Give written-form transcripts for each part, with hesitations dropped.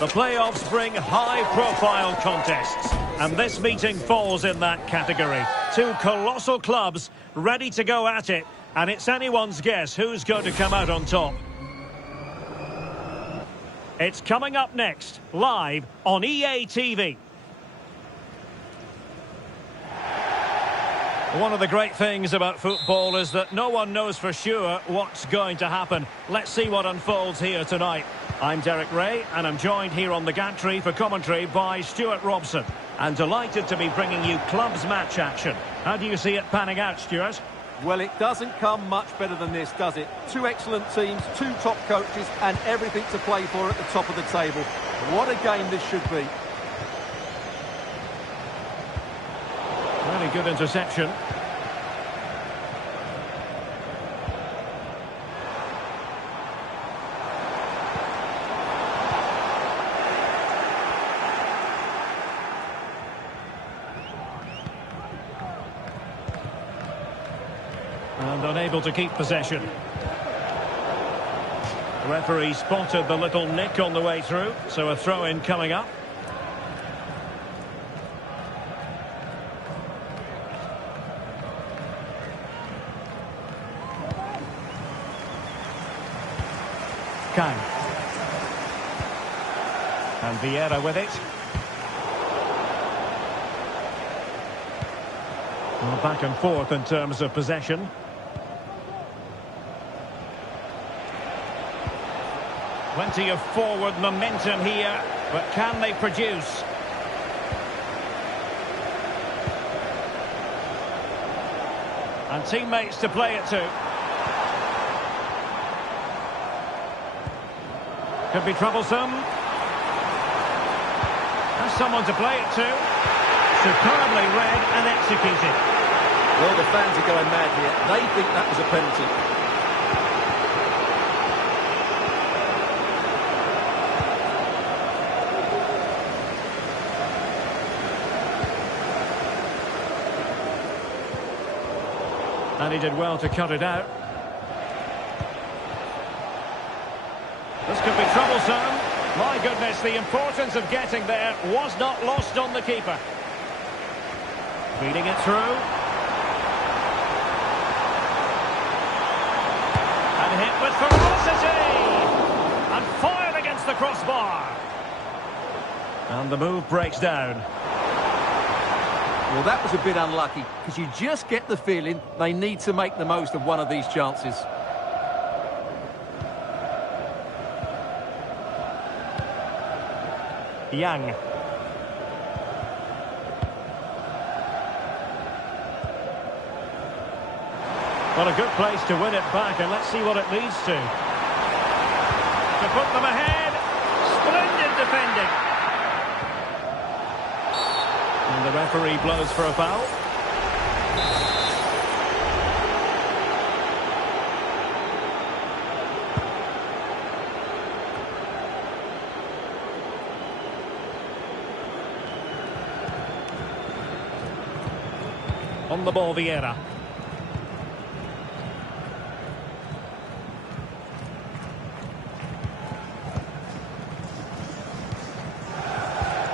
The playoffs bring high-profile contests, and this meeting falls in that category. Two colossal clubs ready to go at it, and it's anyone's guess who's going to come out on top. It's coming up next, live on EA TV. One of the great things about football is that no one knows for sure what's going to happen. Let's see what unfolds here tonight. I'm Derek Ray, and I'm joined here on the gantry for commentary by Stuart Robson. And delighted to be bringing you clubs match action. How do you see it panning out, Stuart? Well, it doesn't come much better than this, does it? Two excellent teams, two top coaches, and everything to play for at the top of the table. What a game this should be. Really good interception. And unable to keep possession. The referee spotted the little nick on the way through, so a throw-in coming up. Kang. And Vieira with it. Well, back and forth in terms of possession. Plenty of forward momentum here, but can they produce? And teammates to play it to. Could be troublesome. Has someone to play it to. Superbly read and executed. Well, the fans are going mad here. They think that was a penalty. And he did well to cut it out. This could be troublesome. My goodness, the importance of getting there was not lost on the keeper. Feeding it through. And hit with ferocity. And fired against the crossbar. And the move breaks down. Well, that was a bit unlucky, because you just get the feeling they need to make the most of one of these chances. Young. What a good place to win it back, and let's see what it leads to. To put them ahead. Splendid defending. And the referee blows for a foul. On the ball, Vieira.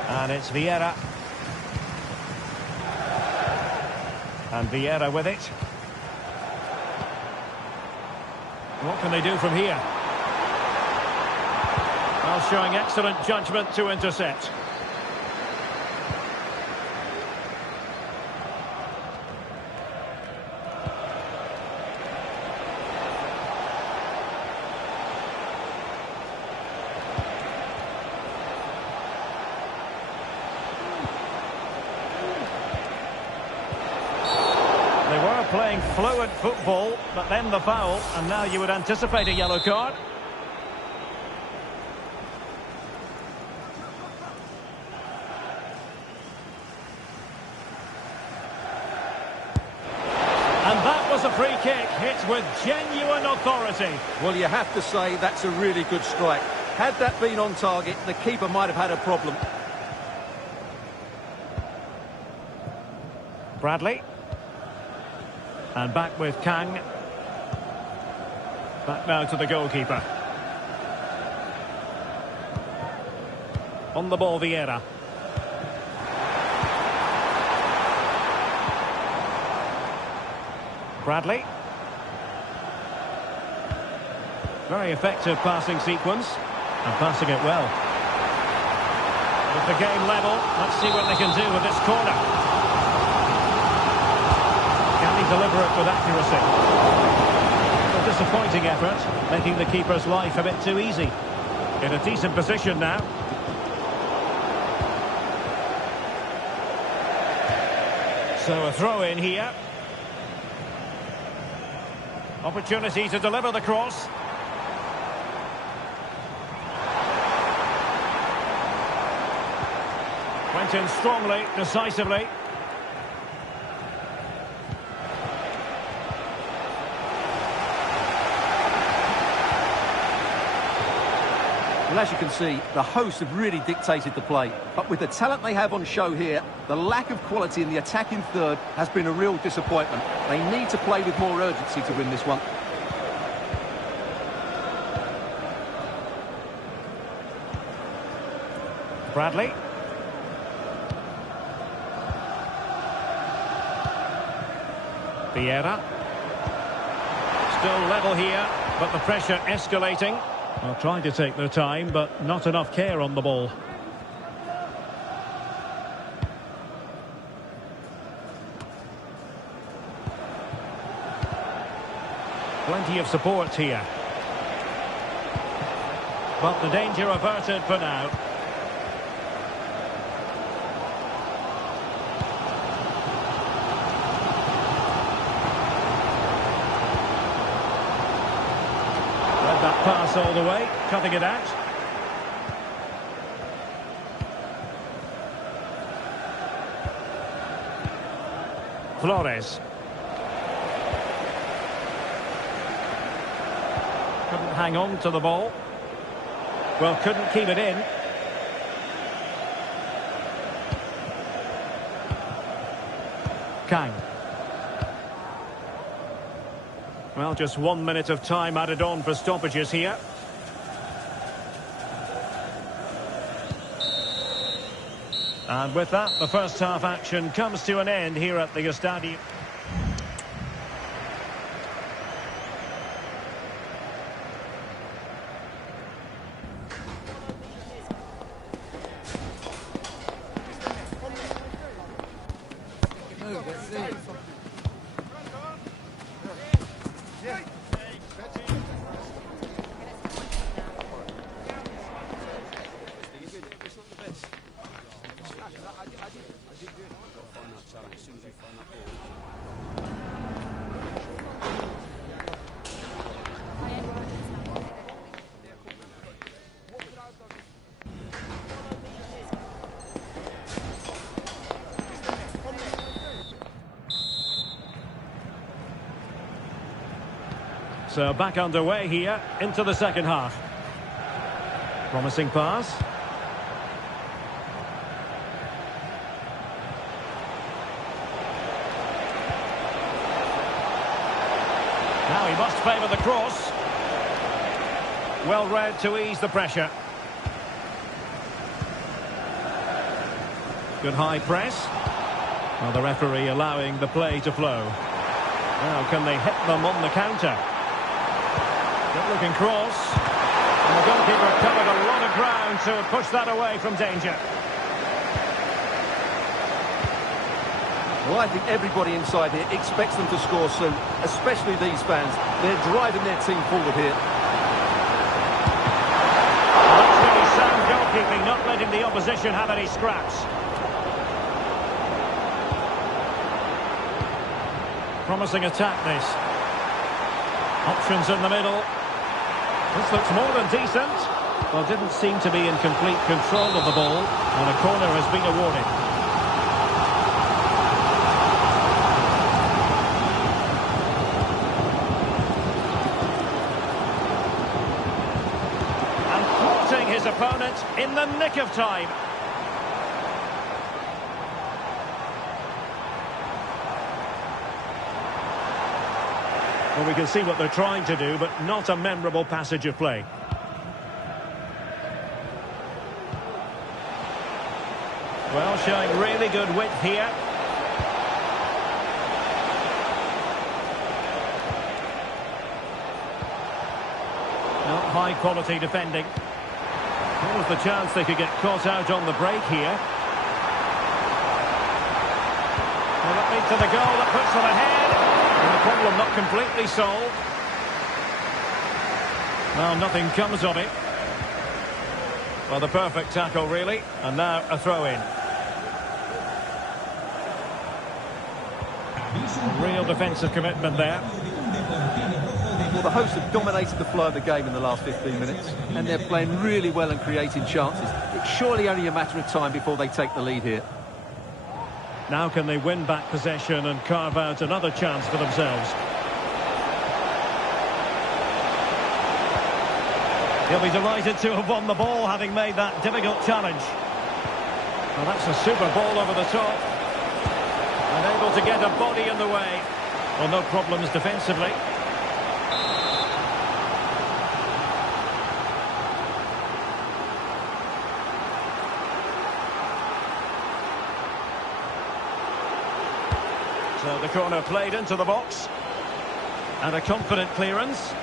And it's Vieira. And Vieira with it. What can they do from here? Well, showing excellent judgment to intercept. Playing fluid football, but then the foul, and now you would anticipate a yellow card. And that was a free kick, hit with genuine authority. Well, you have to say that's a really good strike. Had that been on target, the keeper might have had a problem. Bradley. And back with Kang. Back now to the goalkeeper. On the ball, Vieira. Bradley. Very effective passing sequence. And passing it well. With the game level, let's see what they can do with this corner. Can he deliver it with accuracy? A disappointing effort, making the keeper's life a bit too easy. In a decent position now. So a throw in here. Opportunity to deliver the cross. Went in strongly, decisively. Well, as you can see, the hosts have really dictated the play. But with the talent they have on show here, the lack of quality in the attacking third has been a real disappointment. They need to play with more urgency to win this one. Bradley. Vieira. Still level here, but the pressure escalating. Well, trying to take their time, but not enough care on the ball. Plenty of support here. But the danger averted for now. That pass all the way, cutting it out. Flores. Couldn't hang on to the ball. Well, couldn't keep it in. Kang. Well, just 1 minute of time added on for stoppages here. And with that, the first half action comes to an end here at the stadium. So back underway here into the second half. Promising pass. Now he must favour the cross. Well read to ease the pressure. Good high press. Well, the referee allowing the play to flow. Now can they hit them on the counter? Good looking cross. And the goalkeeper covered a lot of ground to push that away from danger. Well, I think everybody inside here expects them to score soon, especially these fans. They're driving their team forward here. Well, that's really sound goalkeeping, not letting the opposition have any scraps. Promising attack, this. Options in the middle. This looks more than decent. Well, didn't seem to be in complete control of the ball, and a corner has been awarded. And thwarting his opponent in the nick of time. Well, we can see what they're trying to do, but not a memorable passage of play. Well, showing really good width here. Not high quality defending. What was the chance they could get caught out on the break here? Well, it leads to the goal that puts them ahead. And the problem not completely solved. Well, nothing comes of it. Well, the perfect tackle, really. And now a throw-in. Real defensive commitment there. Well, the hosts have dominated the flow of the game in the last 15 minutes, and they're playing really well and creating chances. It's surely only a matter of time before they take the lead here. Now can they win back possession and carve out another chance for themselves? He'll be delighted to have won the ball, having made that difficult challenge. Well, that's a super ball over the top. Unable to get a body in the way. Well, no problems defensively. So the corner played into the box. And a confident clearance.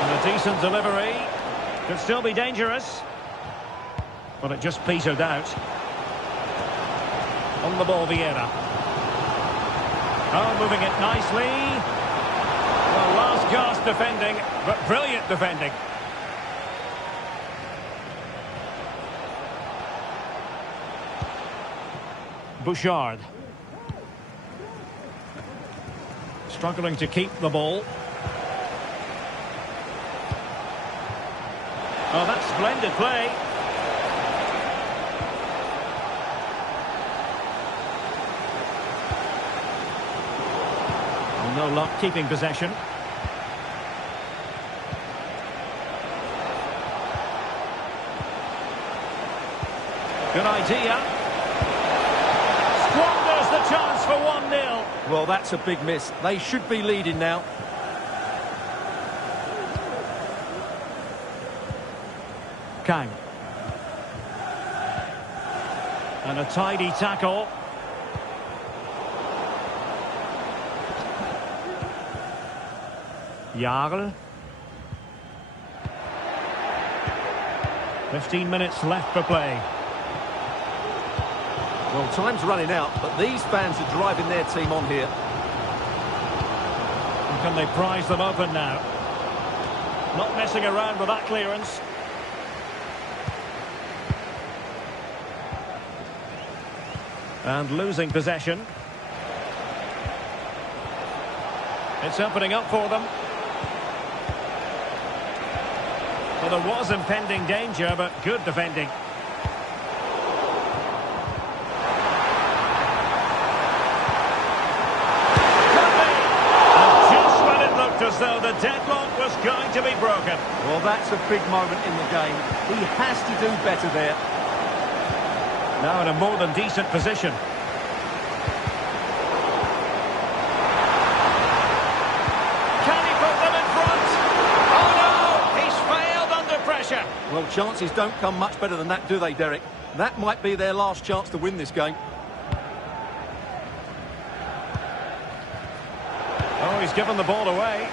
And a decent delivery. Could still be dangerous. But it just petered out. On the ball, Vieira. Oh, moving it nicely. Well, last gasp defending, but brilliant defending. Bouchard. Struggling to keep the ball. Oh, that's splendid play. No luck keeping possession. Good idea. Squanders the chance for 1-0. Well, that's a big miss. They should be leading now. Kang. And a tidy tackle. Jarl. 15 minutes left for play. Well, time's running out, but these fans are driving their team on here. And can they prize them open now? Not messing around with that clearance. And losing possession. It's opening up for them. Well, there was impending danger, but good defending. And just when it looked as though the deadlock was going to be broken. Well, that's a big moment in the game. He has to do better there. Now in a more than decent position. Well, chances don't come much better than that, do they, Derek? That might be their last chance to win this game. Oh, he's given the ball away.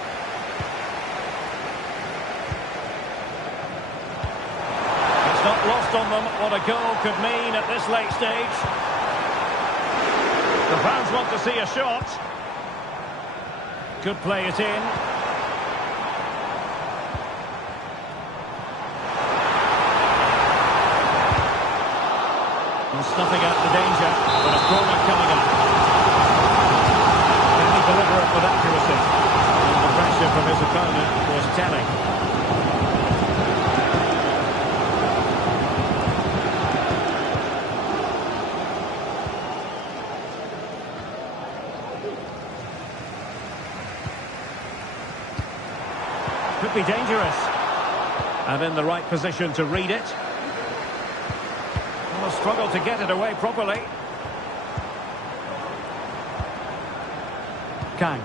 It's not lost on them what a goal could mean at this late stage. The fans want to see a shot. Could play it in. Snuffing out the danger, but a corner coming up. Can he deliver it with accuracy? And the pressure from his opponent was telling. Could be dangerous. And in the right position to read it. Will struggle to get it away properly. Kang.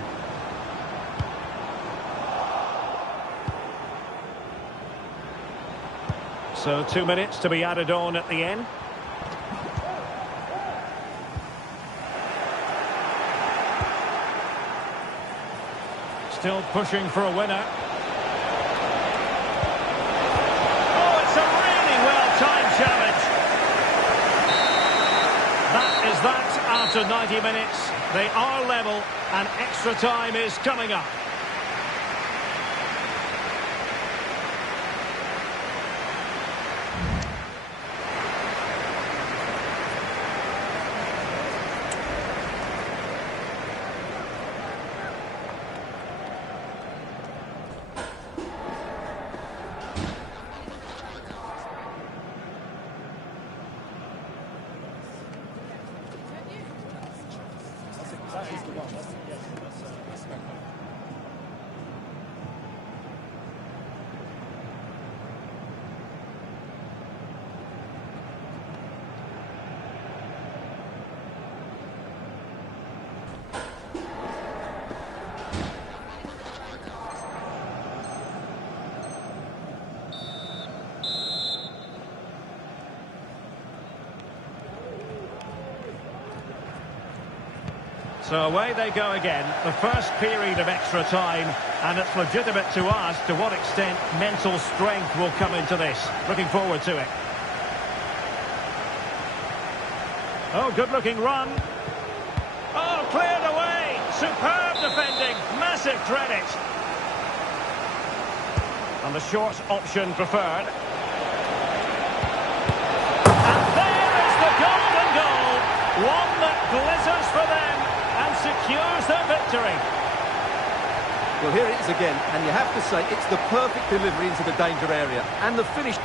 So 2 minutes to be added on at the end. Still pushing for a winner. Oh, it's a really well-timed challenge. That is that after 90 minutes. They are level and extra time is coming up. So away they go again, the first period of extra time, and it's legitimate to ask to what extent mental strength will come into this. Looking forward to it. Oh, good-looking run. Oh, cleared away. Superb defending. Massive credit. And the short option preferred. And there is the golden goal. One that glitters for them and secures their victory. Well, here it is again, and you have to say it's the perfect delivery into the danger area. And the finish...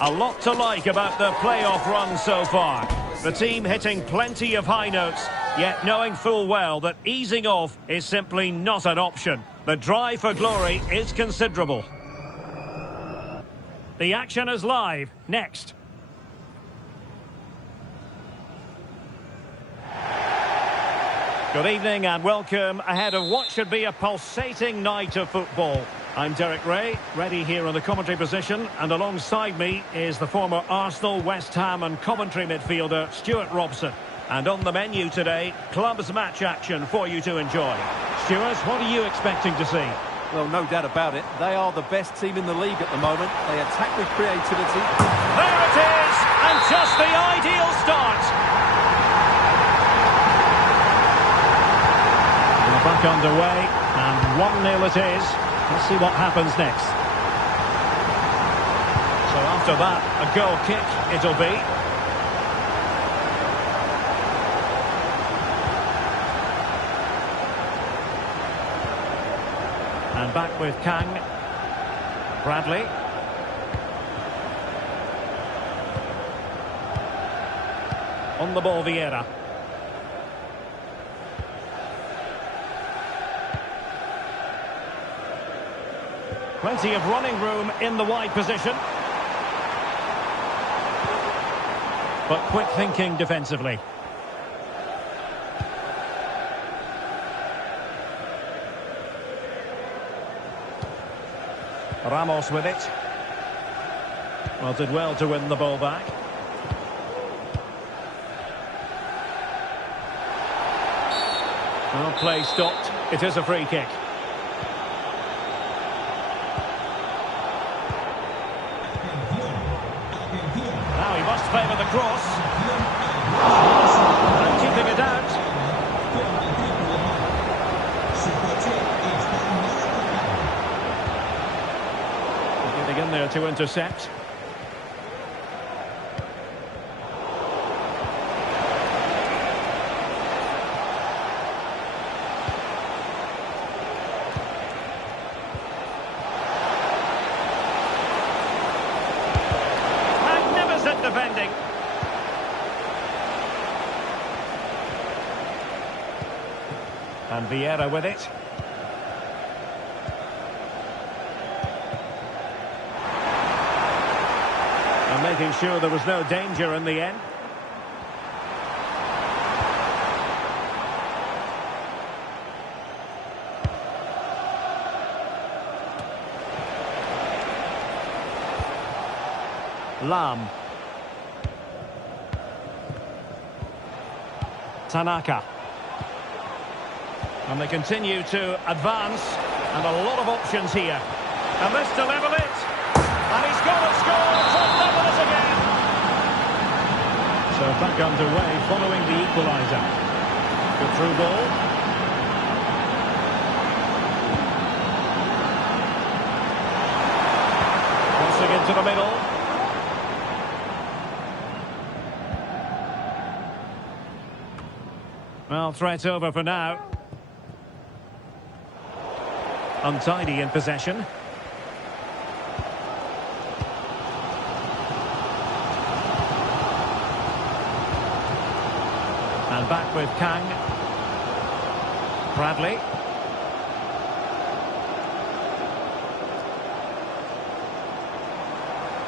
A lot to like about the playoff run so far. The team hitting plenty of high notes, yet knowing full well that easing off is simply not an option. The drive for glory is considerable. The action is live. Next. Good evening and welcome ahead of what should be a pulsating night of football. I'm Derek Ray, ready here on the commentary position, and alongside me is the former Arsenal, West Ham and Coventry midfielder Stuart Robson. And on the menu today, clubs match action for you to enjoy. Stuart, what are you expecting to see? Well, no doubt about it. They are the best team in the league at the moment. They attack with creativity. There it is! And just the ideal start! We're back underway, and 1-0 it is. Let's see what happens next. So after that, a goal kick it'll be. And back with Kang. Bradley. On the ball, Vieira. Plenty of running room in the wide position. But quick thinking defensively. Ramos with it. Well, did well to win the ball back. Well, play stopped. It is a free kick. Now he must favour the cross. And keeping it out. Getting in there to intercept. Magnificent defending. And Vieira with it. And making sure there was no danger in the end. Lam. Tanaka. And they continue to advance, and a lot of options here. And this to level it. And he's got it, scored to level it again. So back underway following the equaliser. Good through ball. Crossing into the middle. Well, threat over for now. Untidy in possession. And back with Kang. Bradley.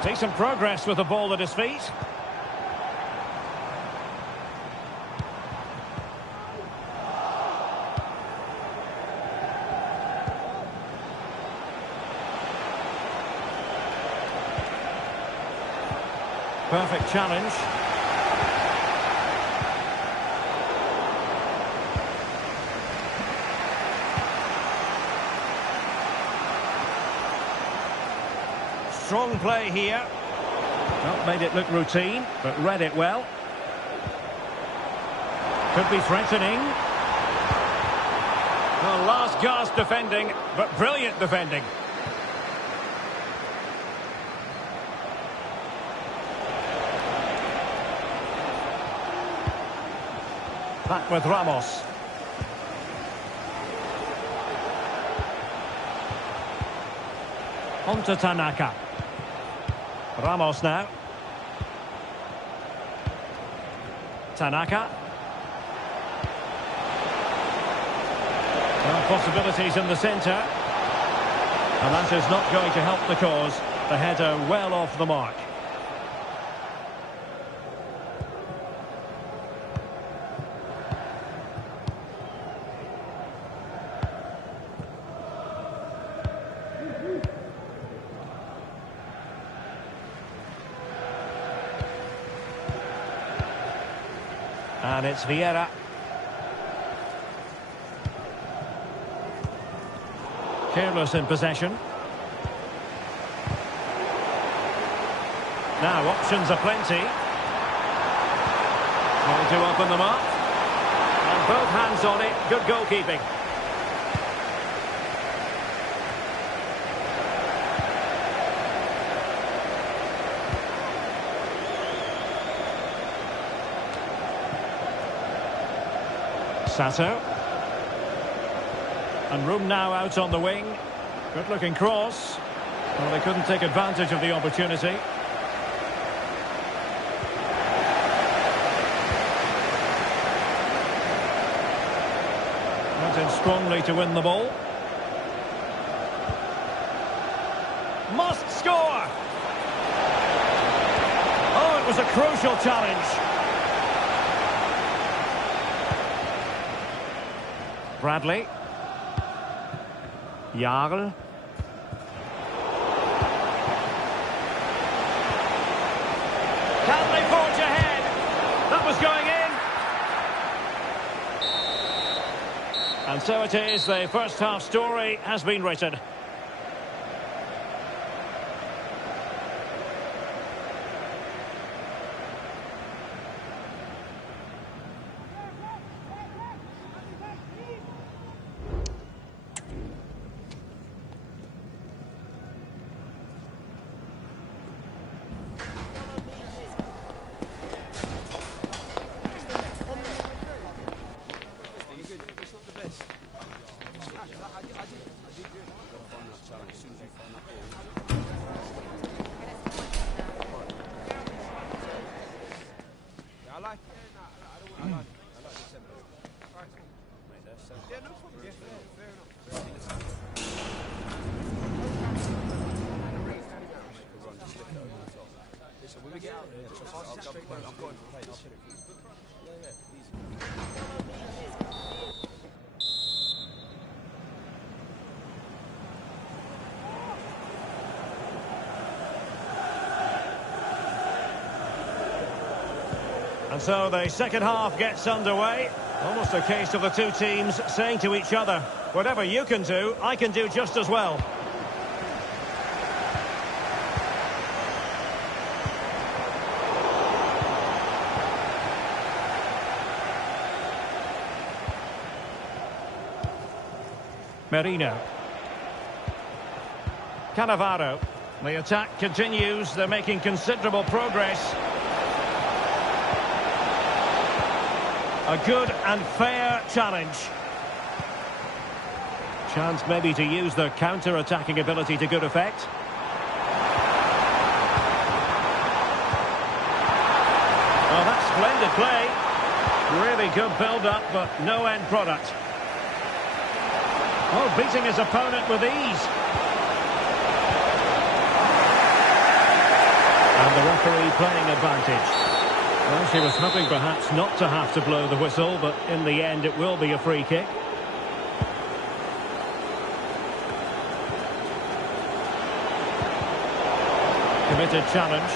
Decent progress with the ball at his feet. Perfect challenge. Strong play here. Not made it look routine, but read it well. Could be threatening. Well, last gasp defending, but brilliant defending. Back with Ramos. On to Tanaka. Ramos now. Tanaka. Well, possibilities in the centre. And that is not going to help the cause. The header well off the mark. And it's Vieira. Careless in possession. Now options are plenty. Trying to open them up. And both hands on it. Good goalkeeping. Sato. And room now out on the wing. Good looking cross. Well, they couldn't take advantage of the opportunity. Went in strongly to win the ball. Must score! Oh, it was a crucial challenge. Bradley. Jarl. Can they forge ahead? That was going in. And so it is, the first half story has been written. And so the second half gets underway. Almost a case of the two teams saying to each other, whatever you can do, I can do just as well. Merino. Cannavaro. The attack continues. They're making considerable progress. A good and fair challenge. Chance maybe to use their counter-attacking ability to good effect. Oh, that's splendid play. Really good build-up, but no end product. Oh, beating his opponent with ease. And the referee playing advantage. Well, she was hoping perhaps not to have to blow the whistle, but in the end it will be a free kick. Committed challenge.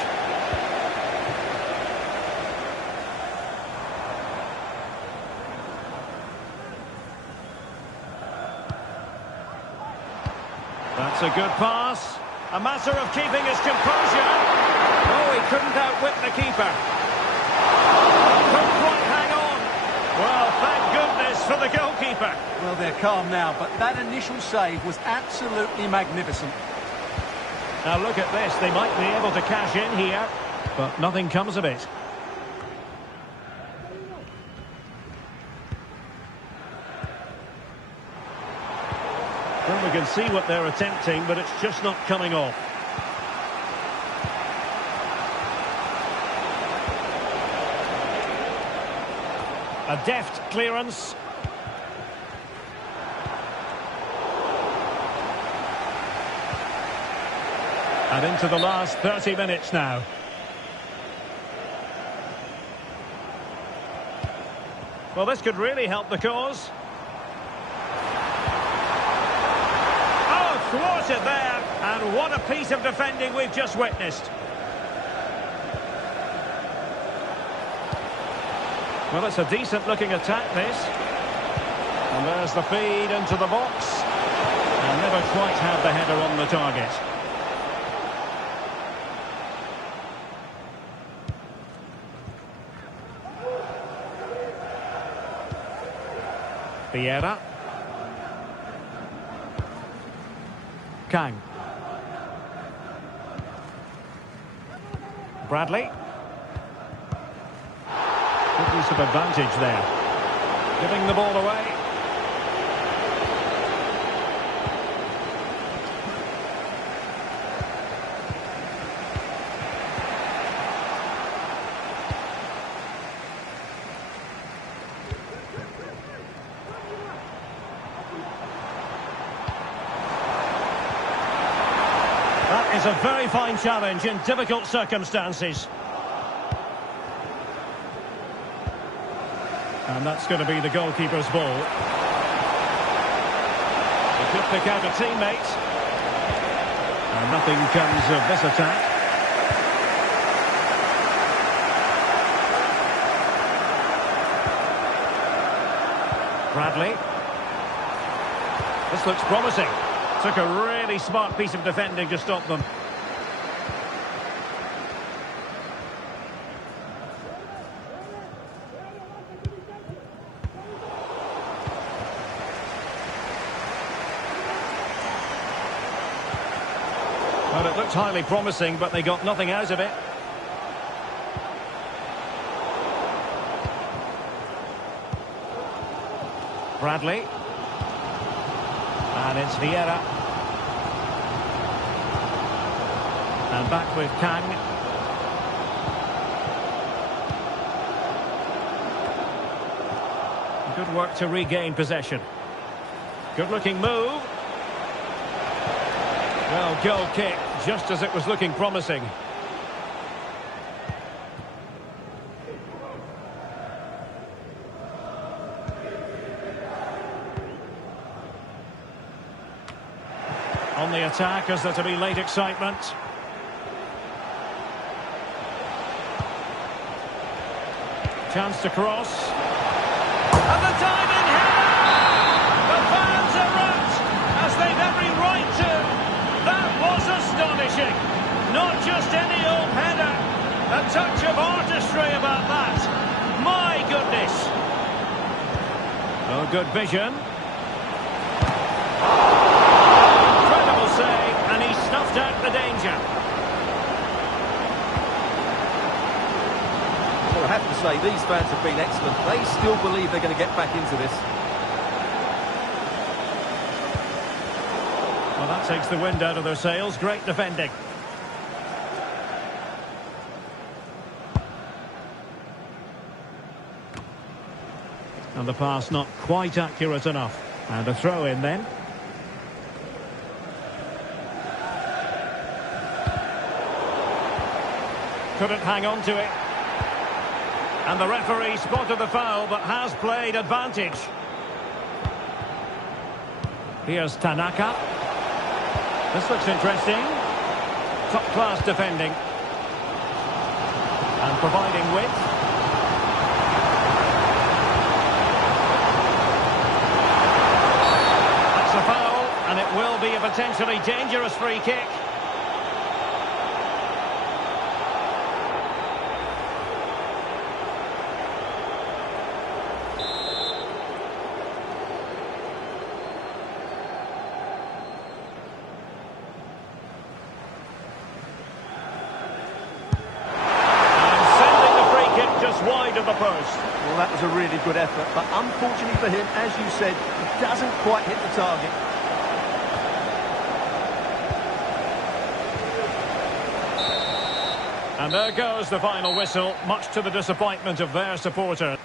That's a good pass. A matter of keeping his composure. Oh, he couldn't outwit the keeper. Couldn't quite hang on. Well, thank goodness for the goalkeeper. Well, they're calm now, but that initial save was absolutely magnificent. Now look at this. They might be able to cash in here, but nothing comes of it. Well, we can see what they're attempting, but it's just not coming off. A deft clearance. And into the last 30 minutes now. Well, this could really help the cause. Oh, thwarted there. And what a piece of defending we've just witnessed. Well, it's a decent-looking attack, this. And there's the feed into the box. And never quite had the header on the target. Vieira. Kang. Bradley. Good use of advantage there. Giving the ball away. That is a very fine challenge in difficult circumstances. And that's going to be the goalkeeper's ball. He could pick out a teammate. And nothing comes of this attack. Bradley. This looks promising. Took a really smart piece of defending to stop them. Well, it looked highly promising, but they got nothing out of it. Bradley. And it's Vieira. And back with Kang. Good work to regain possession. Good-looking move. Well, goal kick, just as it was looking promising. On the attack, is there to be late excitement? Chance to cross. And the diving header! The fans erupt, as they've every right to. That was astonishing. Not just any old header. A touch of artistry about that. My goodness. Oh, good vision. Incredible save, and he snuffed out the danger. Well, I have to say, these fans have been excellent. They still believe they're going to get back into this. Well, that takes the wind out of their sails. Great defending. And the pass not quite accurate enough. And a throw in then. Couldn't hang on to it. And the referee spotted the foul, but has played advantage. Here's Tanaka. This looks interesting. Top-class defending. And providing width. That's a foul, and it will be a potentially dangerous free kick. Wide of the post. Well, that was a really good effort, but unfortunately for him, as you said, he doesn't quite hit the target. And there goes the final whistle, much to the disappointment of their supporters.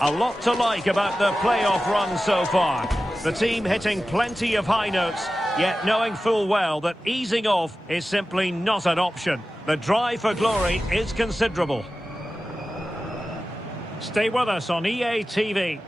A lot to like about the playoff run so far. The team hitting plenty of high notes, yet knowing full well that easing off is simply not an option. The drive for glory is considerable. Stay with us on EA TV.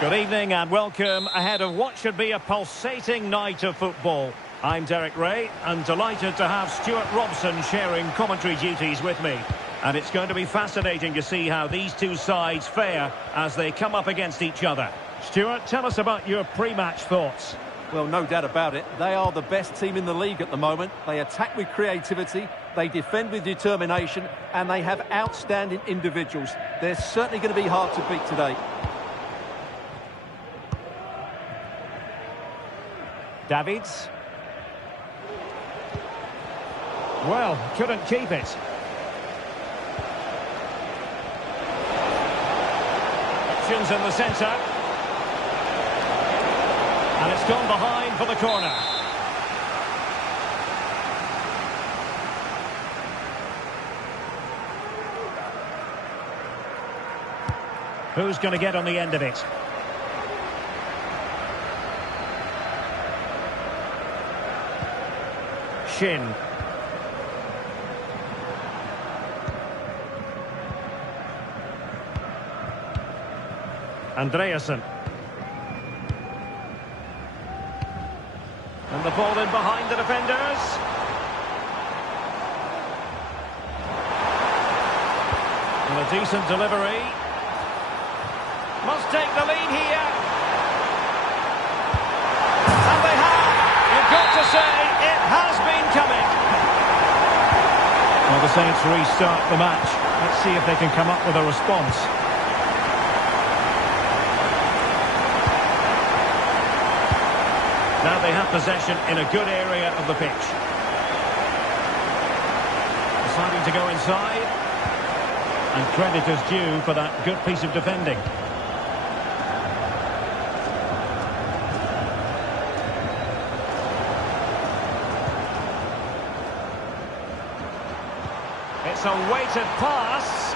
Good evening and welcome ahead of what should be a pulsating night of football. I'm Derek Ray and delighted to have Stuart Robson sharing commentary duties with me. And it's going to be fascinating to see how these two sides fare as they come up against each other. Stuart, tell us about your pre-match thoughts. Well, no doubt about it. They are the best team in the league at the moment. They attack with creativity, they defend with determination, and they have outstanding individuals. They're certainly going to be hard to beat today. Davids. Well, couldn't keep it. Options in the centre. And it's gone behind for the corner. Who's going to get on the end of it? Shin. Andreasen. And the ball in behind the defenders. And a decent delivery. Must take the lead here. And they have. You've got to say, it has been coming. Well, the Saints restart the match. Let's see if they can come up with a response. Now they have possession in a good area of the pitch. Deciding to go inside. And credit is due for that good piece of defending. It's a weighted pass.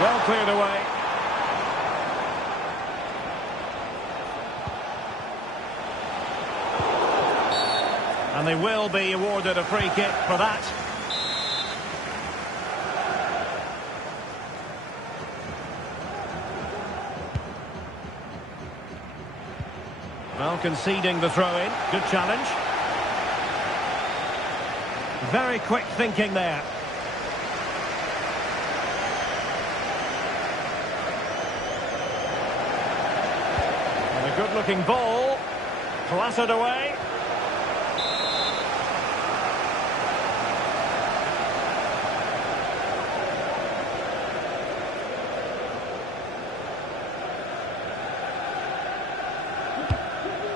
Well cleared away. And they will be awarded a free kick for that. Well, conceding the throw-in. Good challenge. Very quick thinking there. And a good-looking ball. Clattered away.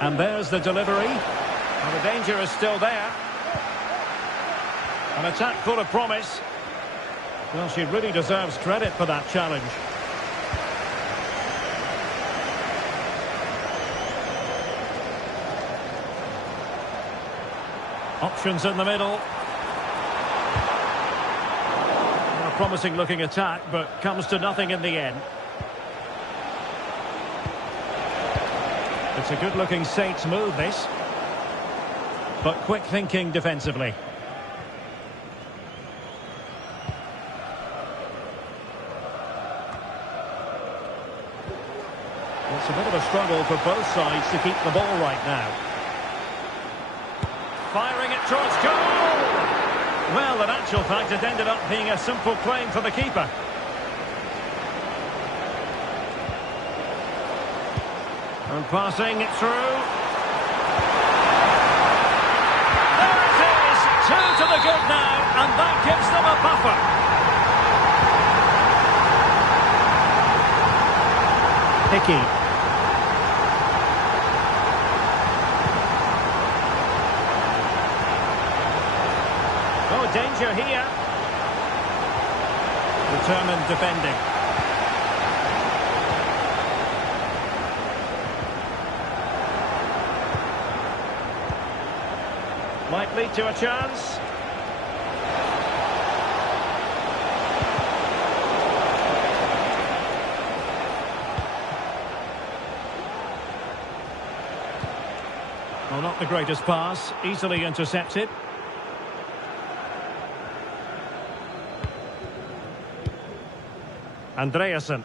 And there's the delivery. And the danger is still there. An attack full of promise. Well, she really deserves credit for that challenge. Options in the middle. A promising looking attack, but comes to nothing in the end. It's a good-looking Saints move, this. But quick thinking defensively. It's a bit of a struggle for both sides to keep the ball right now. Firing it towards goal! Well, in actual fact, it ended up being a simple claim for the keeper. And passing it through. There it is! 2 to the good now, and that gives them a buffer. Hickey. Oh, danger here. Determined defending. Might lead to a chance. Well, not the greatest pass, easily intercepted. Andreasen.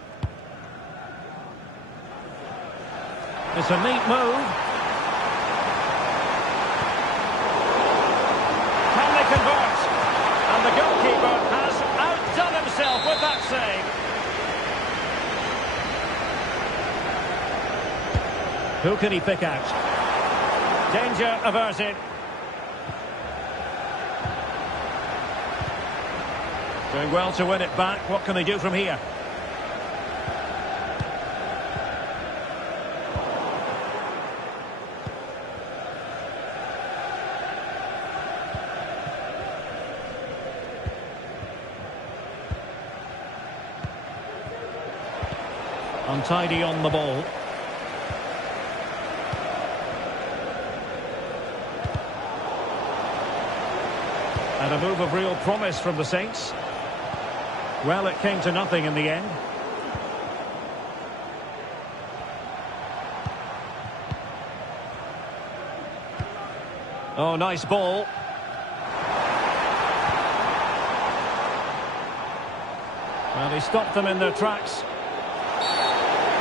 It's a neat move. Can they convert? And the goalkeeper has outdone himself with that save. Who can he pick out? Danger averted. Doing well to win it back. What can they do from here? Untidy on the ball. And a move of real promise from the Saints. Well, it came to nothing in the end. Oh, nice ball. Well, he stopped them in their tracks.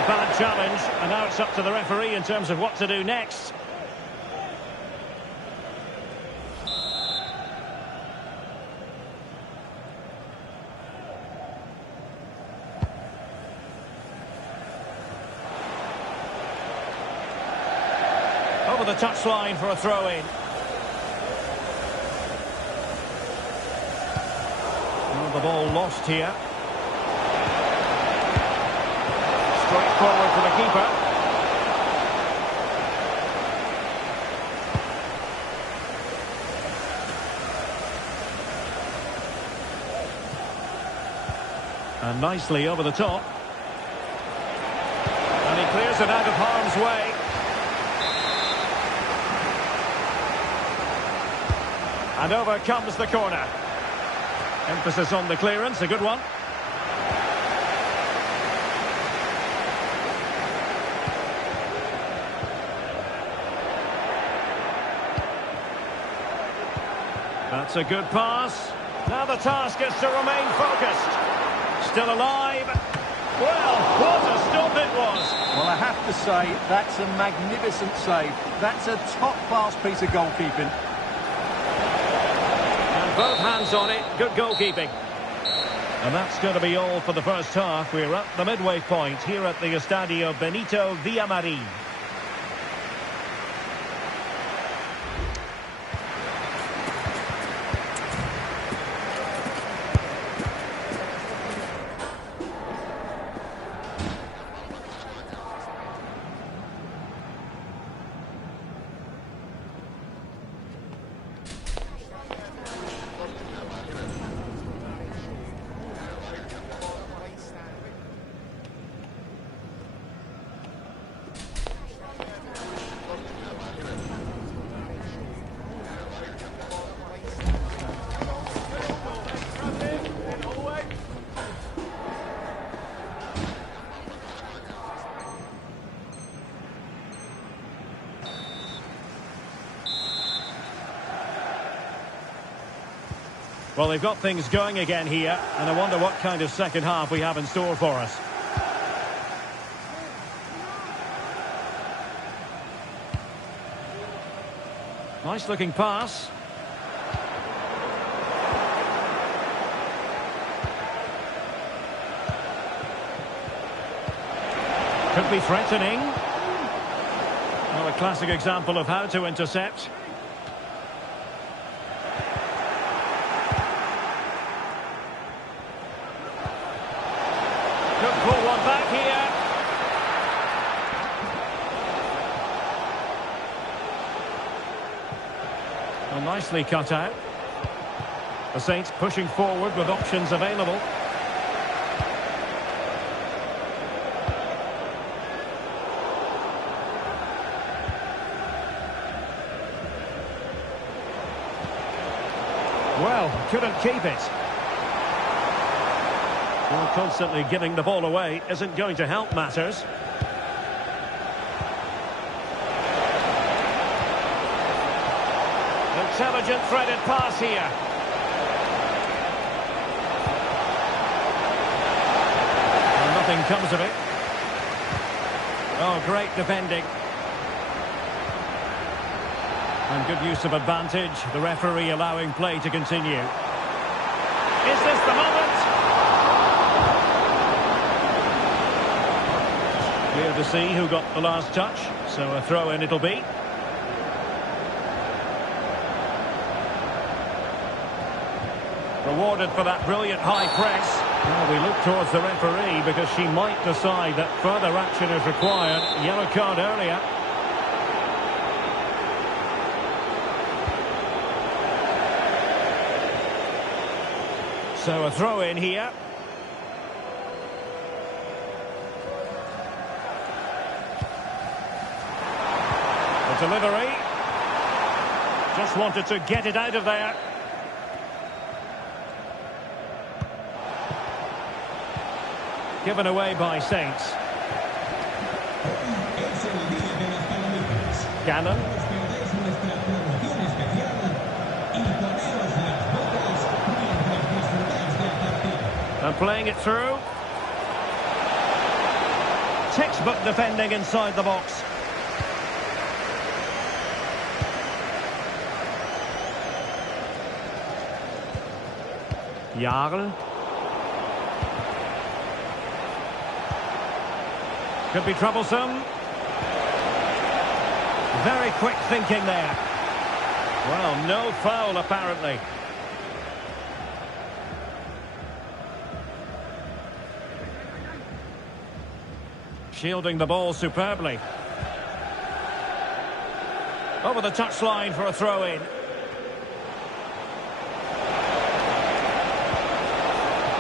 Bad challenge, and now it's up to the referee in terms of what to do next. Over the touchline for a throw-in. Well, the ball lost here. Straight forward for the keeper. And nicely over the top. And he clears it out of harm's way. And over comes the corner. Emphasis on the clearance, a good one. That's a good pass. Now the task is to remain focused. Still alive. Well, what a stop it was. Well, I have to say, that's a magnificent save. That's a top-class piece of goalkeeping. And both hands on it. Good goalkeeping. And that's going to be all for the first half. We're at the midway point here at the Estadio Benito Villamarín. Well, they've got things going again here, and I wonder what kind of second half we have in store for us. Nice looking pass. Could be threatening. Well, a classic example of how to intercept. Could pull one back here. Well, nicely cut out. The Saints pushing forward with options available. Well, couldn't keep it. Well, constantly giving the ball away isn't going to help matters. Intelligent threaded pass here. And nothing comes of it. Oh, great defending. And good use of advantage. The referee allowing play to continue. Is this the moment? Clear to see who got the last touch. So a throw in it'll be. Rewarded for that brilliant high press. Well, we look towards the referee because she might decide that further action is required. Yellow card earlier. So a throw in here. The delivery. Just wanted to get it out of there. Given away by Saints. Gannon. And playing it through. Textbook defending inside the box. Jarl. Could be troublesome. Very quick thinking there. Well, no foul apparently. Shielding the ball superbly. Over the touchline for a throw-in.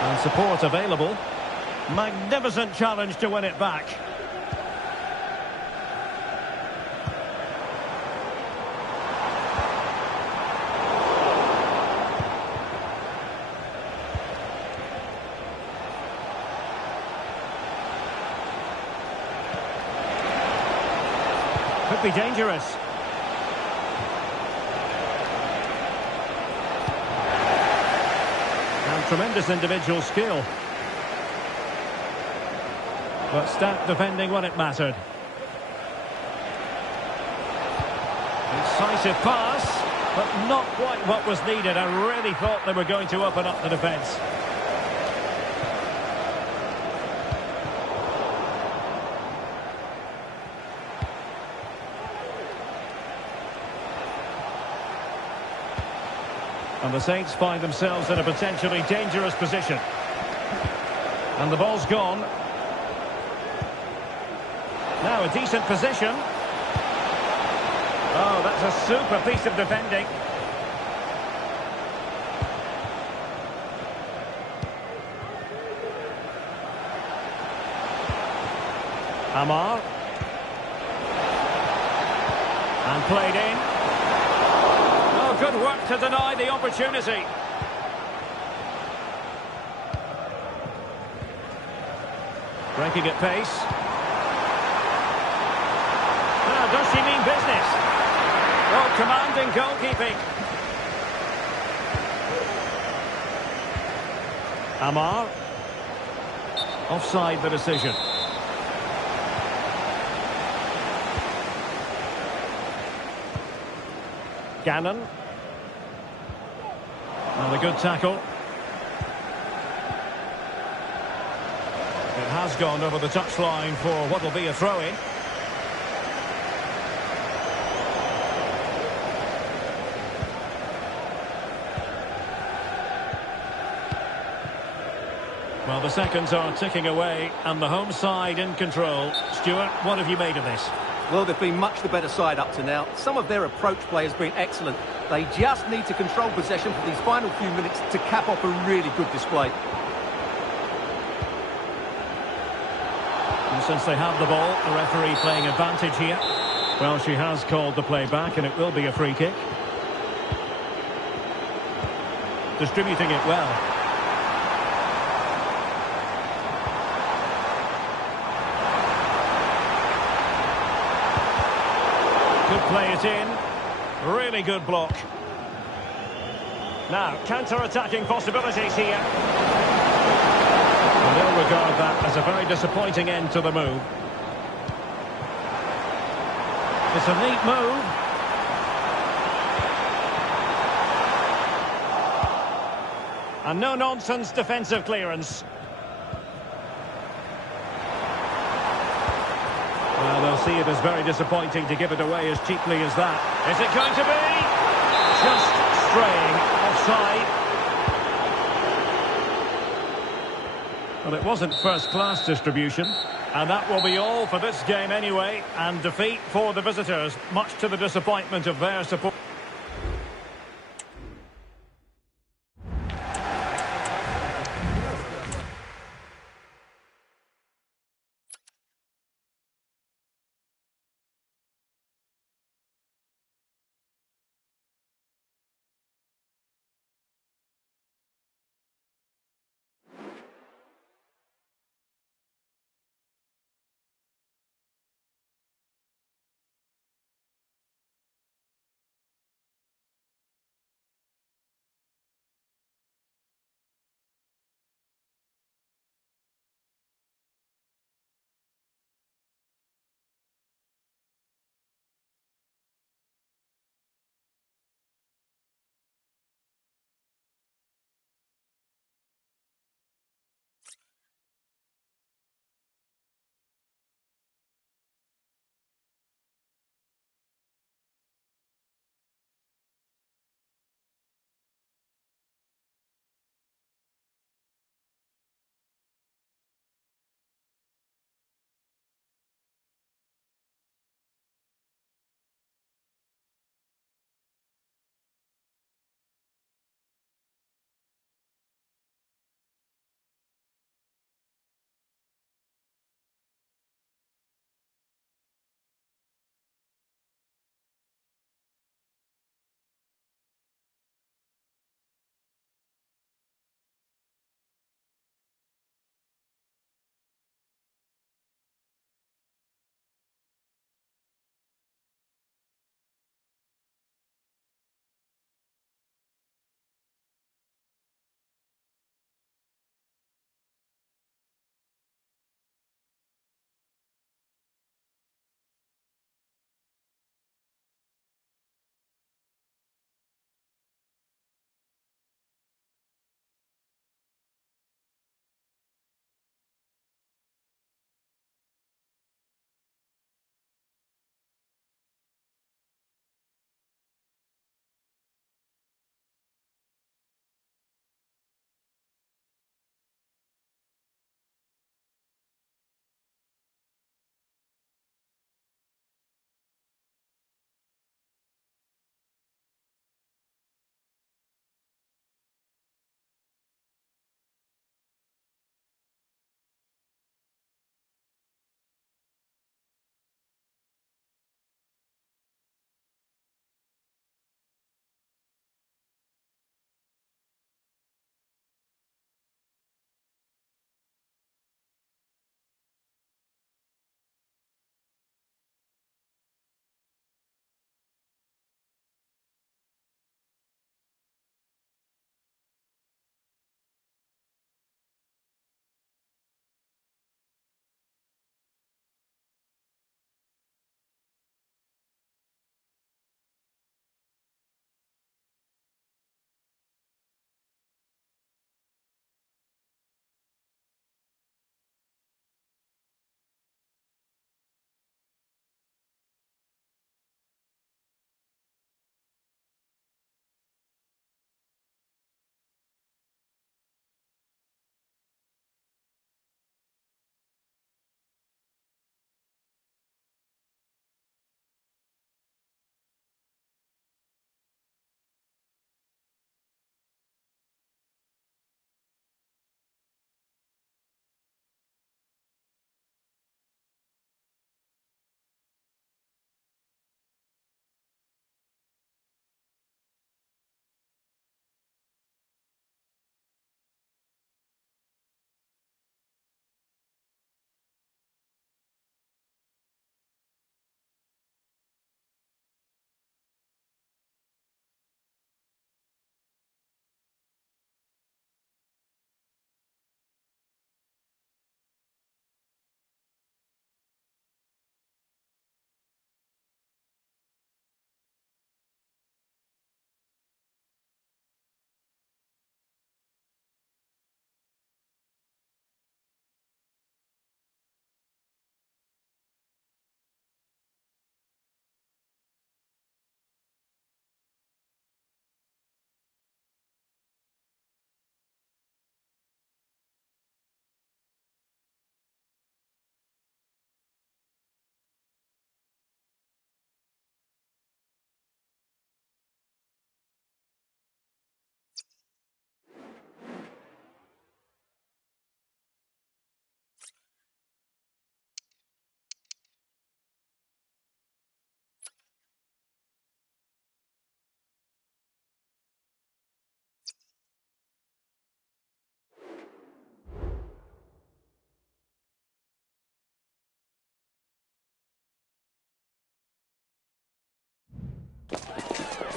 And support available. Magnificent challenge to win it back. Could be dangerous. And tremendous individual skill. But stout defending when it mattered. Incisive pass, but not quite what was needed. I really thought they were going to open up the defence. And the Saints find themselves in a potentially dangerous position. And the ball's gone. Now a decent position. Oh, that's a super piece of defending. Amar. And played in. Oh, good work to deny the opportunity. Breaking at pace. Now, does she mean business? Oh, commanding goalkeeping. Amar. Offside the decision. Gannon. And a good tackle. It has gone over the touchline for what will be a throw-in. Well, the seconds are ticking away and the home side in control. Stuart, what have you made of this? Well, they've been much the better side up to now. Some of their approach play has been excellent. They just need to control possession for these final few minutes to cap off a really good display. And since they have the ball, the referee playing advantage here. Well, she has called the play back and it will be a free kick. distributing it well. Could play it in. Really good block. Now, counter-attacking possibilities here. And they'll regard that as a very disappointing end to the move. It's a neat move. And no-nonsense defensive clearance. Well, they'll see it as very disappointing to give it away as cheaply as that. Is it going to be? Just straying offside. Well, it wasn't first-class distribution. And that will be all for this game anyway. And defeat for the visitors, much to the disappointment of their support.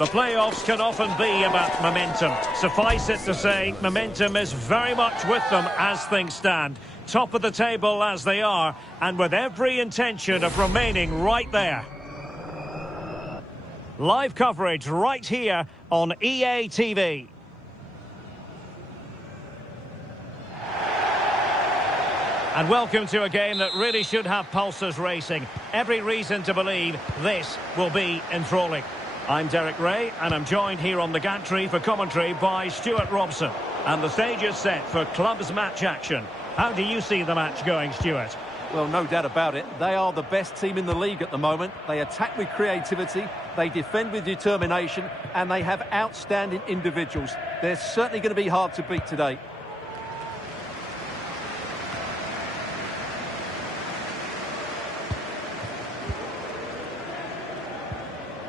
The playoffs can often be about momentum. Suffice it to say, momentum is very much with them as things stand. Top of the table as they are, and with every intention of remaining right there. Live coverage right here on EA TV. And welcome to a game that really should have pulses racing. Every reason to believe this will be enthralling. I'm Derek Ray, and I'm joined here on the gantry for commentary by Stuart Robson. And the stage is set for clubs match action. How do you see the match going, Stuart? Well, no doubt about it. They are the best team in the league at the moment. They attack with creativity, they defend with determination, and they have outstanding individuals. They're certainly going to be hard to beat today.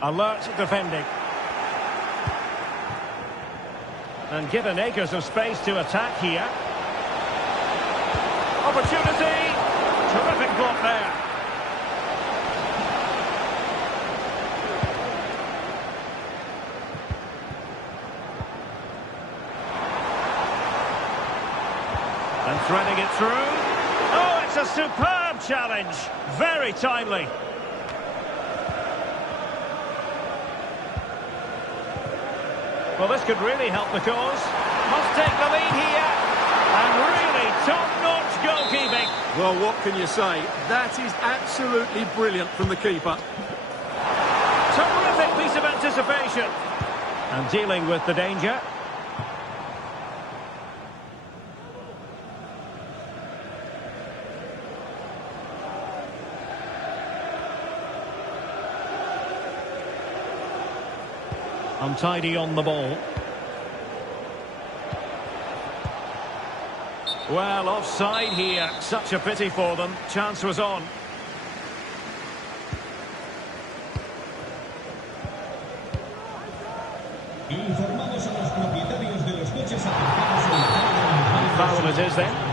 Alert defending. And given acres of space to attack here. Opportunity! Terrific block there. And threading it through. Oh, it's a superb challenge. Very timely. Well, this could really help the cause. Must take the lead here. And really top-notch goalkeeping. Well, what can you say? That is absolutely brilliant from the keeper. Terrific piece of anticipation. And dealing with the danger. Untidy on the ball. Well, offside here. Such a pity for them. Chance was on. Foul it is then.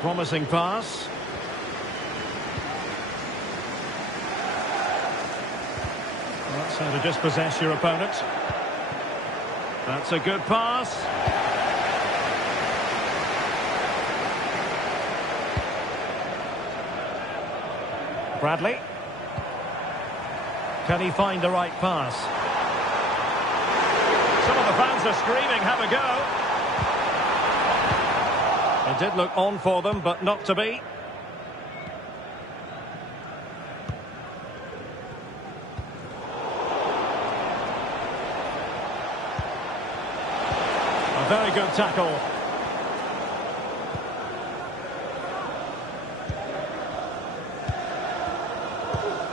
Promising pass. That's how to dispossess your opponent. That's a good pass. Bradley. Can he find the right pass? Some of the fans are screaming, have a go. It did look on for them, but not to be. A very good tackle.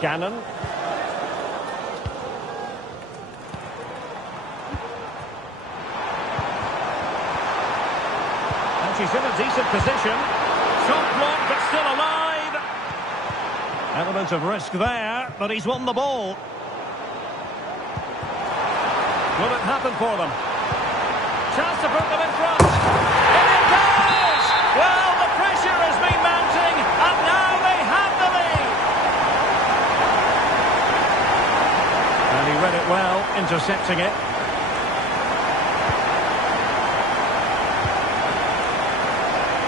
Gannon. She's in a decent position. Shot blocked, but still alive. Element of risk there, but he's won the ball. Will it happen for them? Chance to put them in front. And it goes! Well, the pressure has been mounting, and now they have the lead. And he read it well, intercepting it.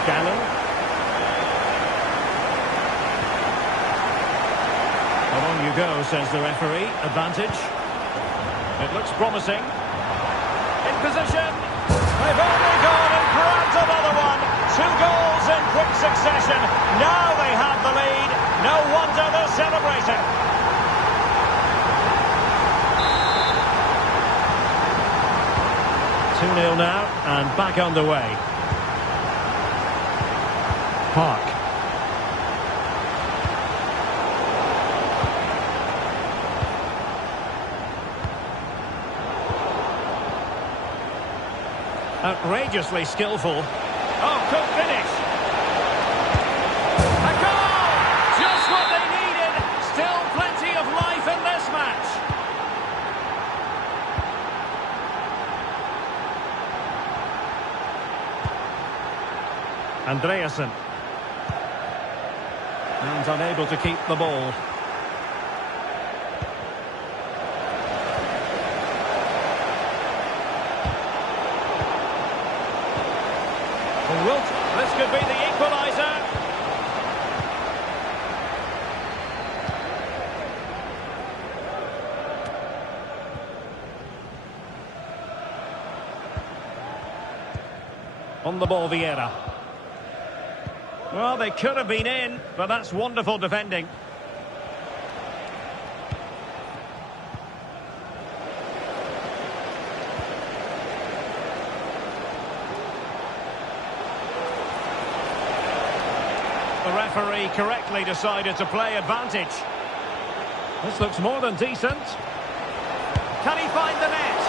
Gannon. Well, on you go, says the referee. Advantage. It looks promising. In position. They've only gone and grabbed another one. 2 goals in quick succession. Now they have the lead. No wonder they're celebrating. Two 2-0 now, and back underway. Park. Outrageously skillful. Oh, good finish. A goal! Just what they needed. Still plenty of life in this match. Andreasen. And unable to keep the ball. Wilt, this could be the equaliser. On the ball, Vieira. Well, they could have been in, but that's wonderful defending. The referee correctly decided to play advantage. This looks more than decent. Can he find the net?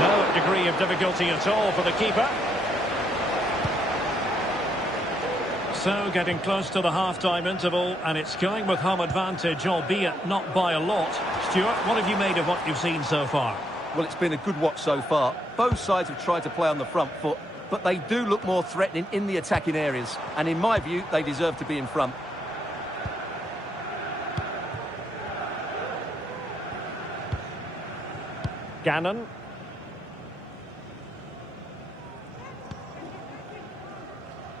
No degree of difficulty at all for the keeper. So getting close to the half-time interval, and it's going with home advantage, albeit not by a lot. Stuart, what have you made of what you've seen so far? Well, it's been a good watch so far. Both sides have tried to play on the front foot, but they do look more threatening in the attacking areas. And in my view, they deserve to be in front. Gannon.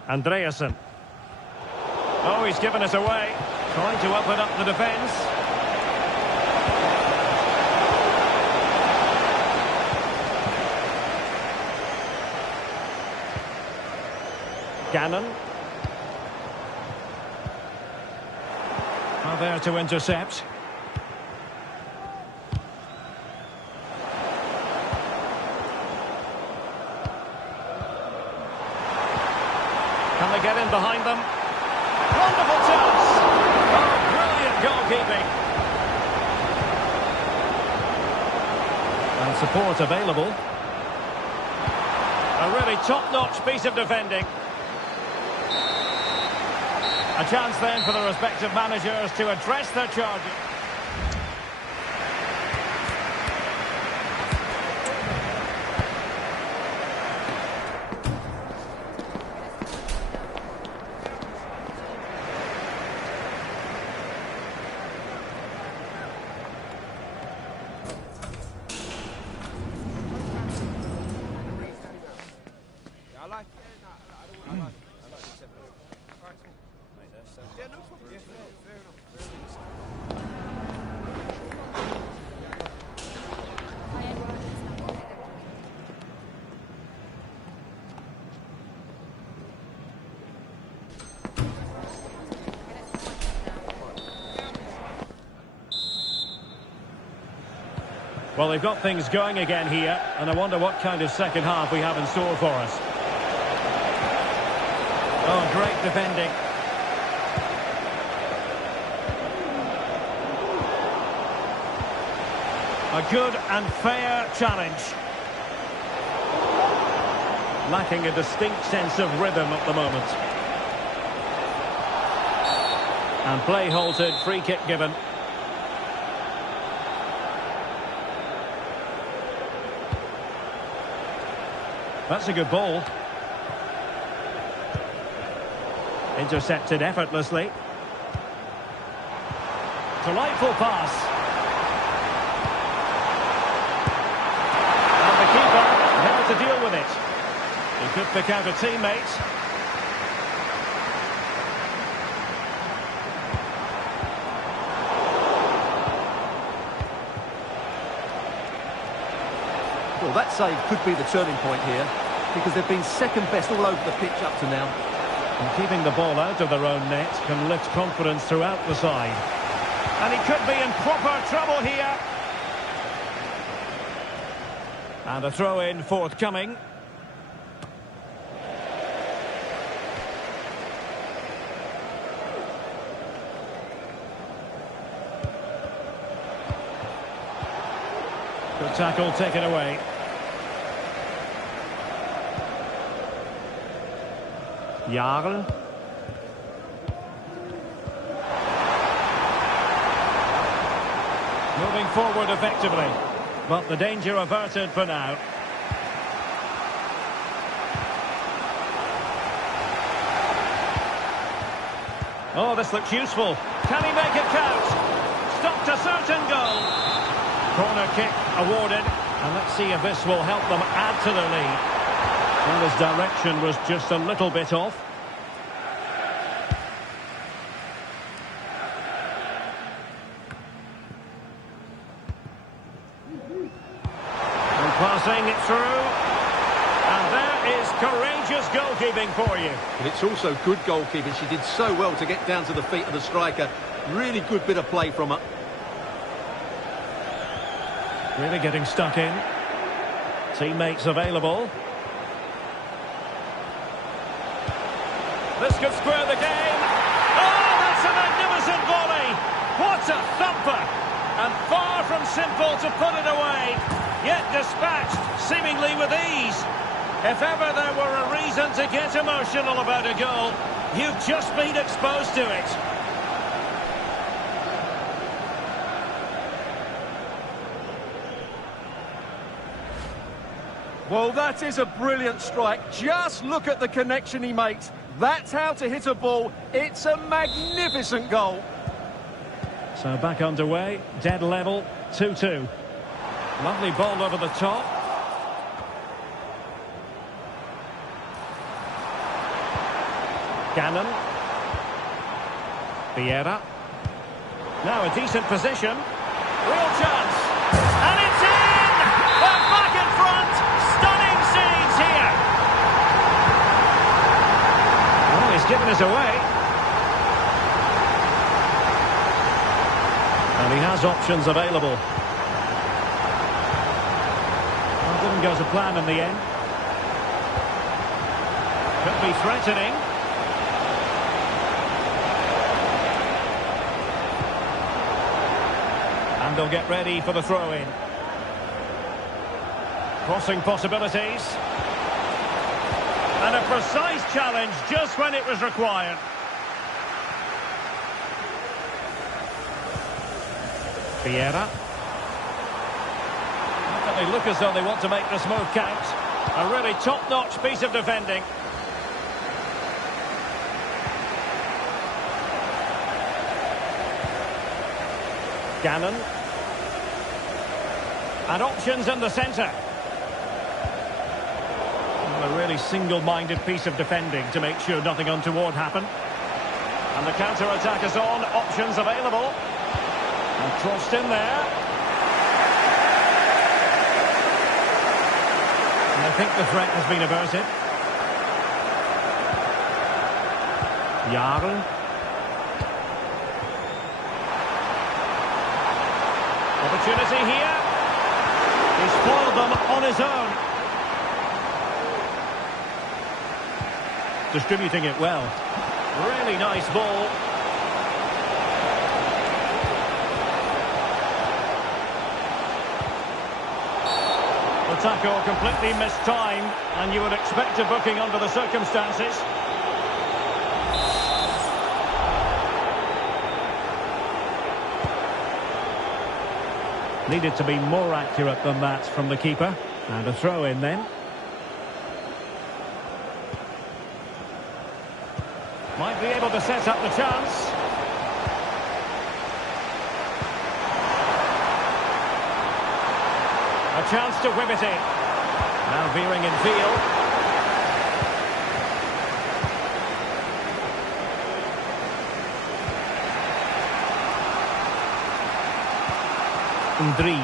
Andreasen. Oh, he's given us away. Trying to open up the defence. Gannon. Are there to intercept. Can they get in behind them? Wonderful chance! Oh, brilliant goalkeeping. And support available. A really top-notch piece of defending. A chance then for the respective managers to address their charges. Well, they've got things going again here, and I wonder what kind of second half we have in store for us. Oh, great defending. A good and fair challenge. Lacking a distinct sense of rhythm at the moment. And play halted, free kick given. That's a good ball. Intercepted effortlessly. Delightful pass. And the keeper there to deal with it. He could pick out a teammate. Well, that save could be the turning point here, because they've been second best all over the pitch up to now. And keeping the ball out of their own net can lift confidence throughout the side. And he could be in proper trouble here. And a throw-in forthcoming. Good tackle taken away. Jarl. Moving forward effectively, but the danger averted for now. Oh, this looks useful. Can he make it count? Stopped a certain goal. Corner kick awarded. And let's see if this will help them add to the lead. Well, his direction was just a little bit off. And passing it through. And there is courageous goalkeeping for you. And it's also good goalkeeping. She did so well to get down to the feet of the striker. Really good bit of play from her. Really getting stuck in. Teammates available. This could square the game. Oh, that's a magnificent volley. What a thumper. And far from simple to put it away. Yet dispatched, seemingly with ease. If ever there were a reason to get emotional about a goal, you've just been exposed to it. Well, that is a brilliant strike. Just look at the connection he makes. That's how to hit a ball. It's a magnificent goal. So back underway, dead level, 2-2. Lovely ball over the top. Gannon. Vieira. Now a decent position. Real chance. And it's in! They're back in front. Stunning scenes here. Well, he's given us away. And he has options available. Well, didn't go to plan in the end. Could be threatening. And they'll get ready for the throw-in. Crossing possibilities. And a precise challenge just when it was required. Vieira. They look as though they want to make this move count. A really top-notch piece of defending. Gannon. And options in the centre. A really single-minded piece of defending to make sure nothing untoward happened. And the counter-attack is on. Options available. And crossed in there. And I think the threat has been averted. Jarl. Opportunity here. He spoiled them on his own. Distributing it well. Really nice ball. The tackle completely mistimed, and you would expect a booking under the circumstances. Needed to be more accurate than that from the keeper. And a throw in then. Might be able to set up the chance. A chance to whip it in. Now veering in field. Ndri.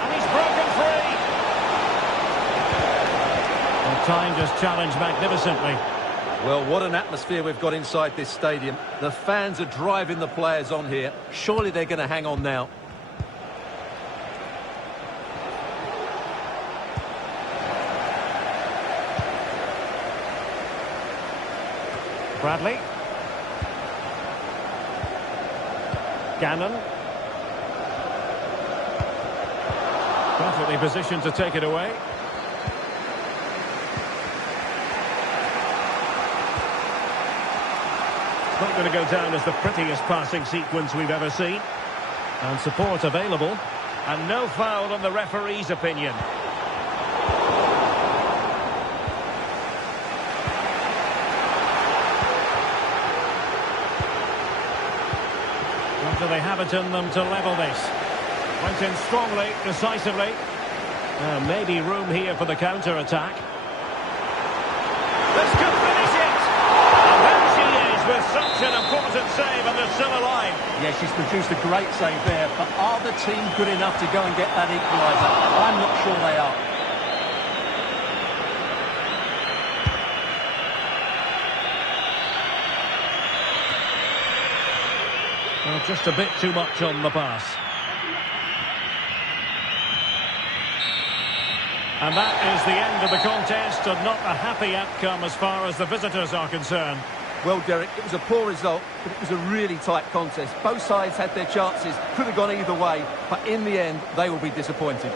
And he's broken free. And time just challenged magnificently. Well, what an atmosphere we've got inside this stadium. The fans are driving the players on here. Surely they're going to hang on now. Bradley. Gannon. Perfectly positioned to take it away. It's not going to go down as the prettiest passing sequence we've ever seen. And support available. And no foul in the referee's opinion. Do they have it in them to level this? Went in strongly, decisively. Maybe room here for the counter-attack. This could finish it! And there she is with such an important save, and they're still alive. Yeah, she's produced a great save there, but are the team good enough to go and get that equaliser? I'm not sure they are. Well, just a bit too much on the pass. And that is the end of the contest, and not a happy outcome as far as the visitors are concerned. Well, Derek, it was a poor result, but it was a really tight contest. Both sides had their chances, could have gone either way, but in the end, they will be disappointed.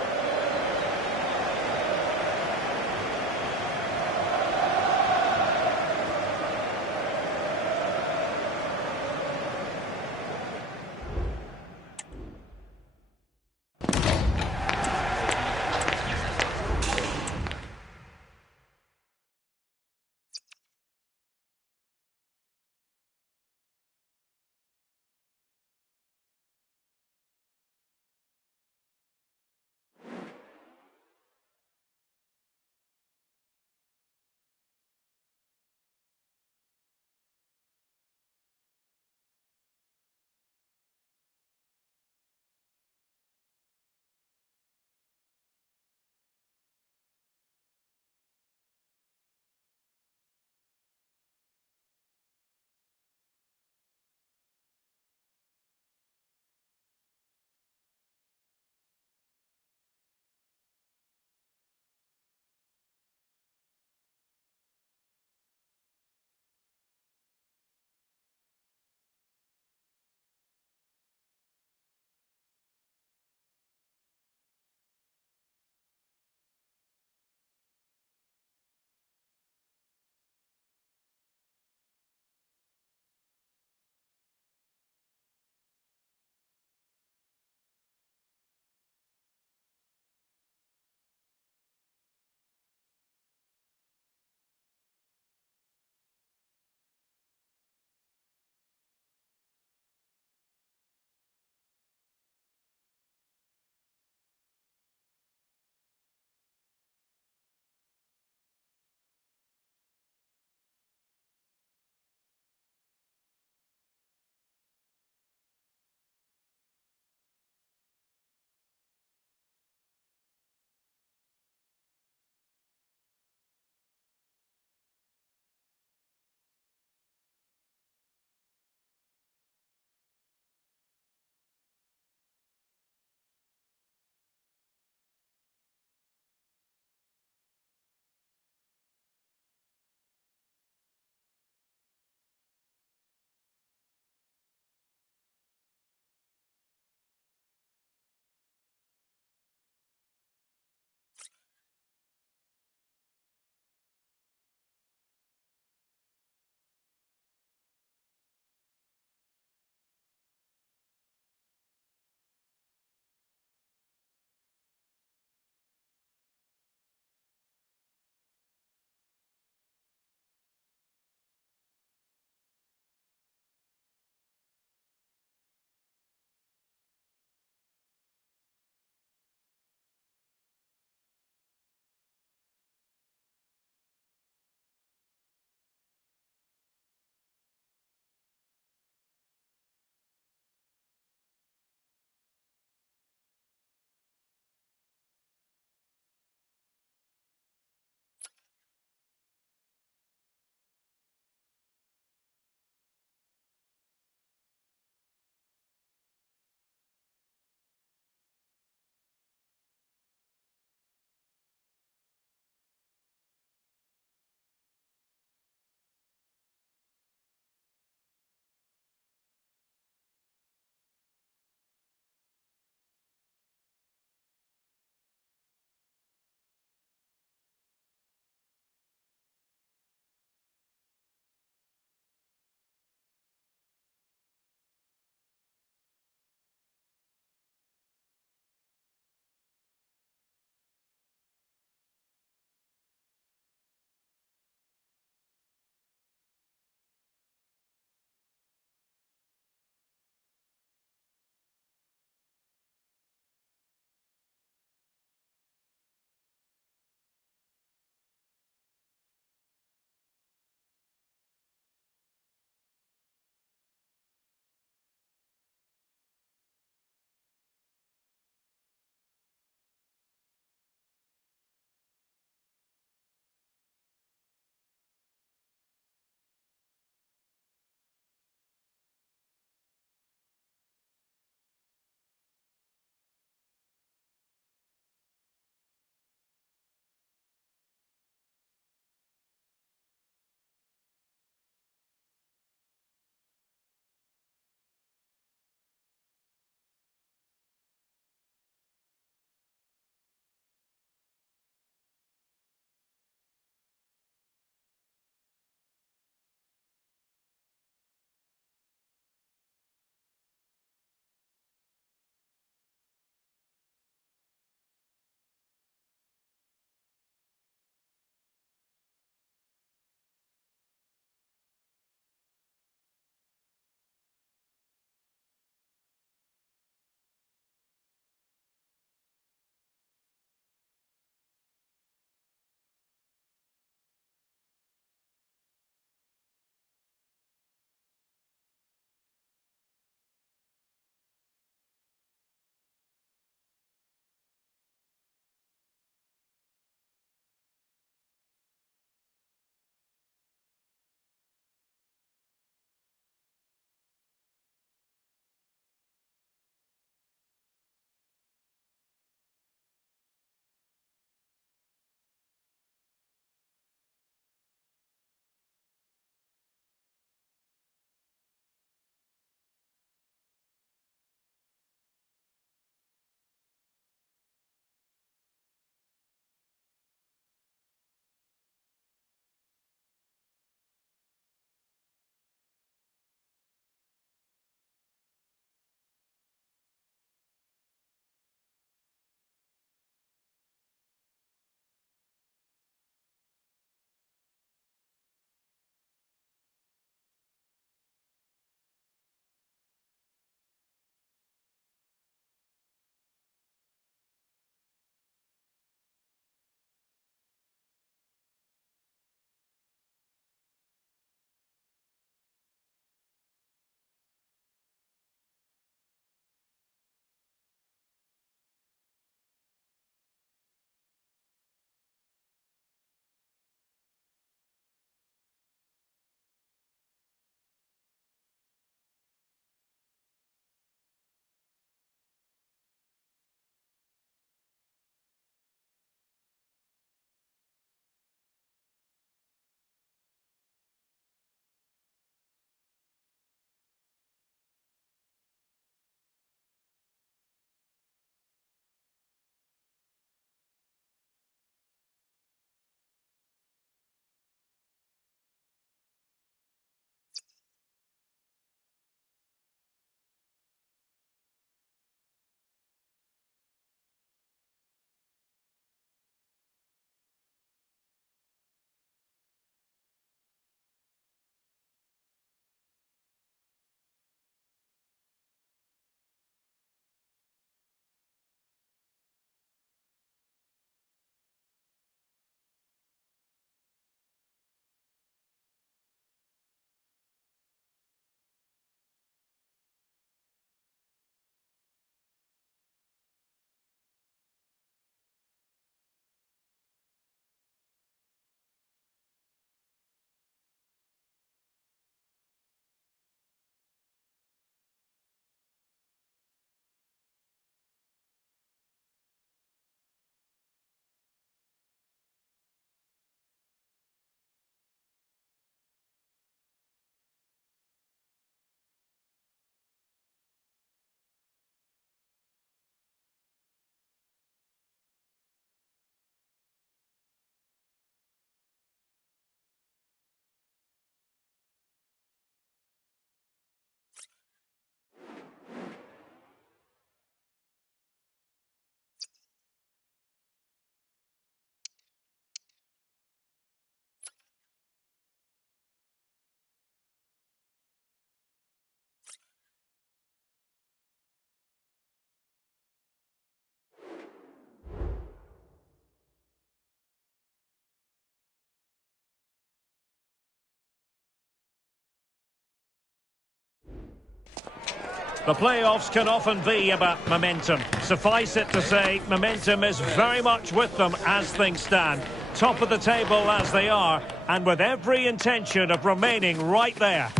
The playoffs can often be about momentum. Suffice it to say, momentum is very much with them as things stand. Top of the table as they are, and with every intention of remaining right there.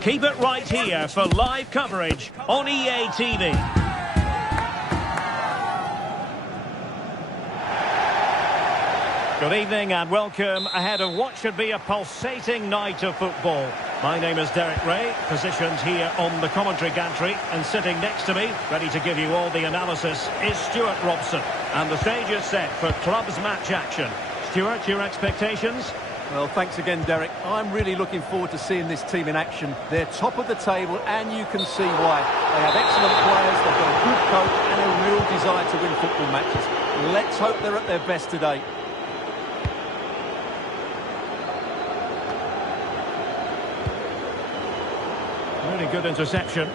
Keep it right here for live coverage on EA TV. Good evening and welcome ahead of what should be a pulsating night of football. My name is Derek Ray, positioned here on the commentary gantry, and sitting next to me, ready to give you all the analysis, is Stuart Robson. And the stage is set for clubs match action. Stuart, your expectations? Well, thanks again, Derek. I'm really looking forward to seeing this team in action. They're top of the table, and you can see why. They have excellent players, they've got a good coach, and a real desire to win football matches. Let's hope they're at their best today. Really good interception.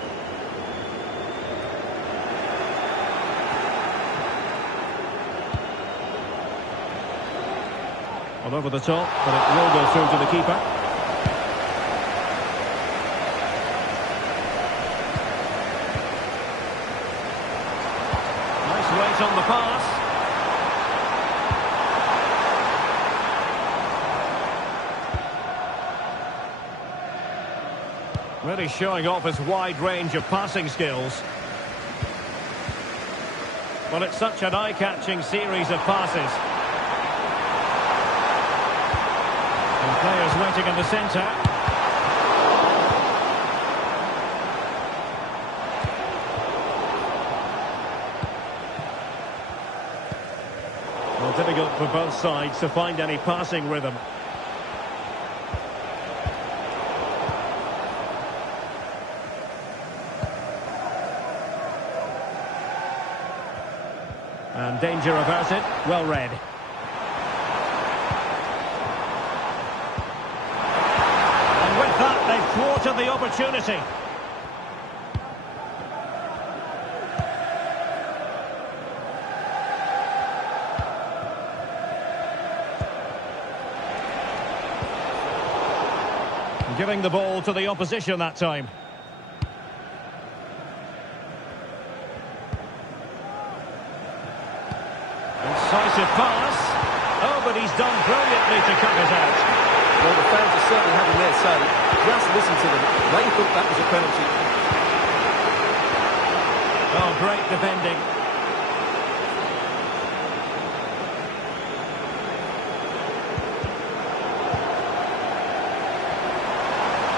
All over the top, but it will go through to the keeper. Nice weight on the pass. Really showing off his wide range of passing skills. Well, it's such an eye-catching series of passes. And players waiting in the centre. Well, difficult for both sides to find any passing rhythm. And danger averted, well read. And with that, they've thwarted the opportunity. Giving the ball to the opposition that time. Incisive pass. Oh, but he's done brilliantly to cut it out. Well, the fans are certainly having their say. Just listen to them. They thought that was a penalty. Oh, great defending.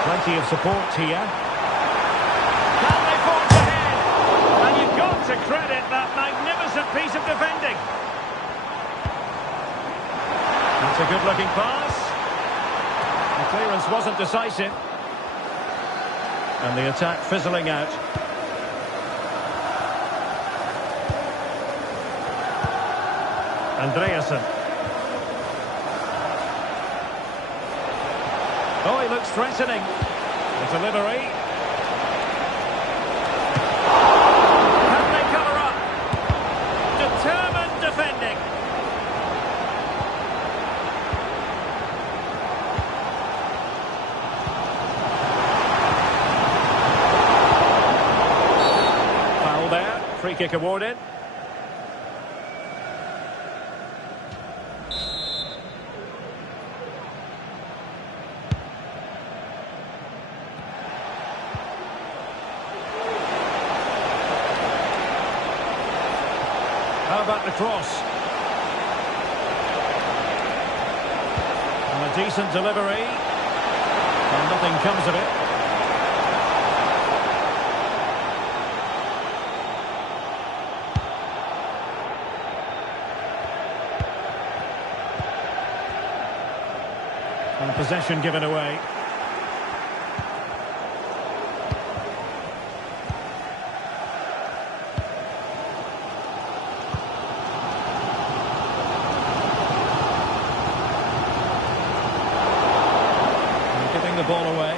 Plenty of support here. Can they forge ahead? And you've got to credit that magnificent piece of defending. It's a good-looking pass. The clearance wasn't decisive. And the attack fizzling out. Andreasen. Oh, he looks threatening. The delivery. Can they cover up? Determined defending. Foul there. Free kick awarded. How about the cross? And a decent delivery. And nothing comes of it. And possession given away. The ball away.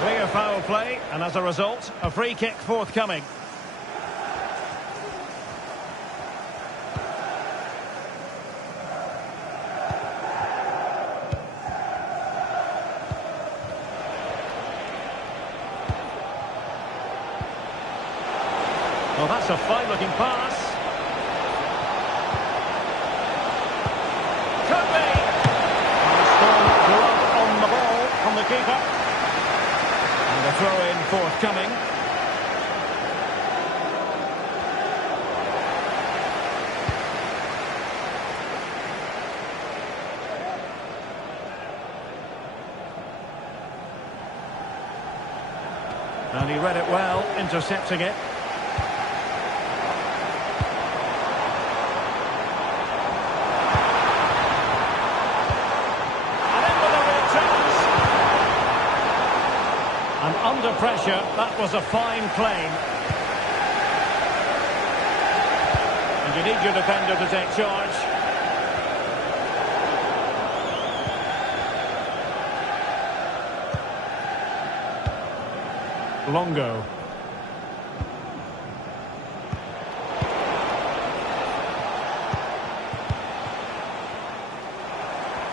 Clear foul play, and as a result, a free kick forthcoming. That's a fine-looking pass. Could be. And strong glove on the ball from the keeper. And the throw-in forthcoming. And he read it well, intercepting it. And in with a real chance. And under pressure, that was a fine claim. And you need your defender to take charge. Longo.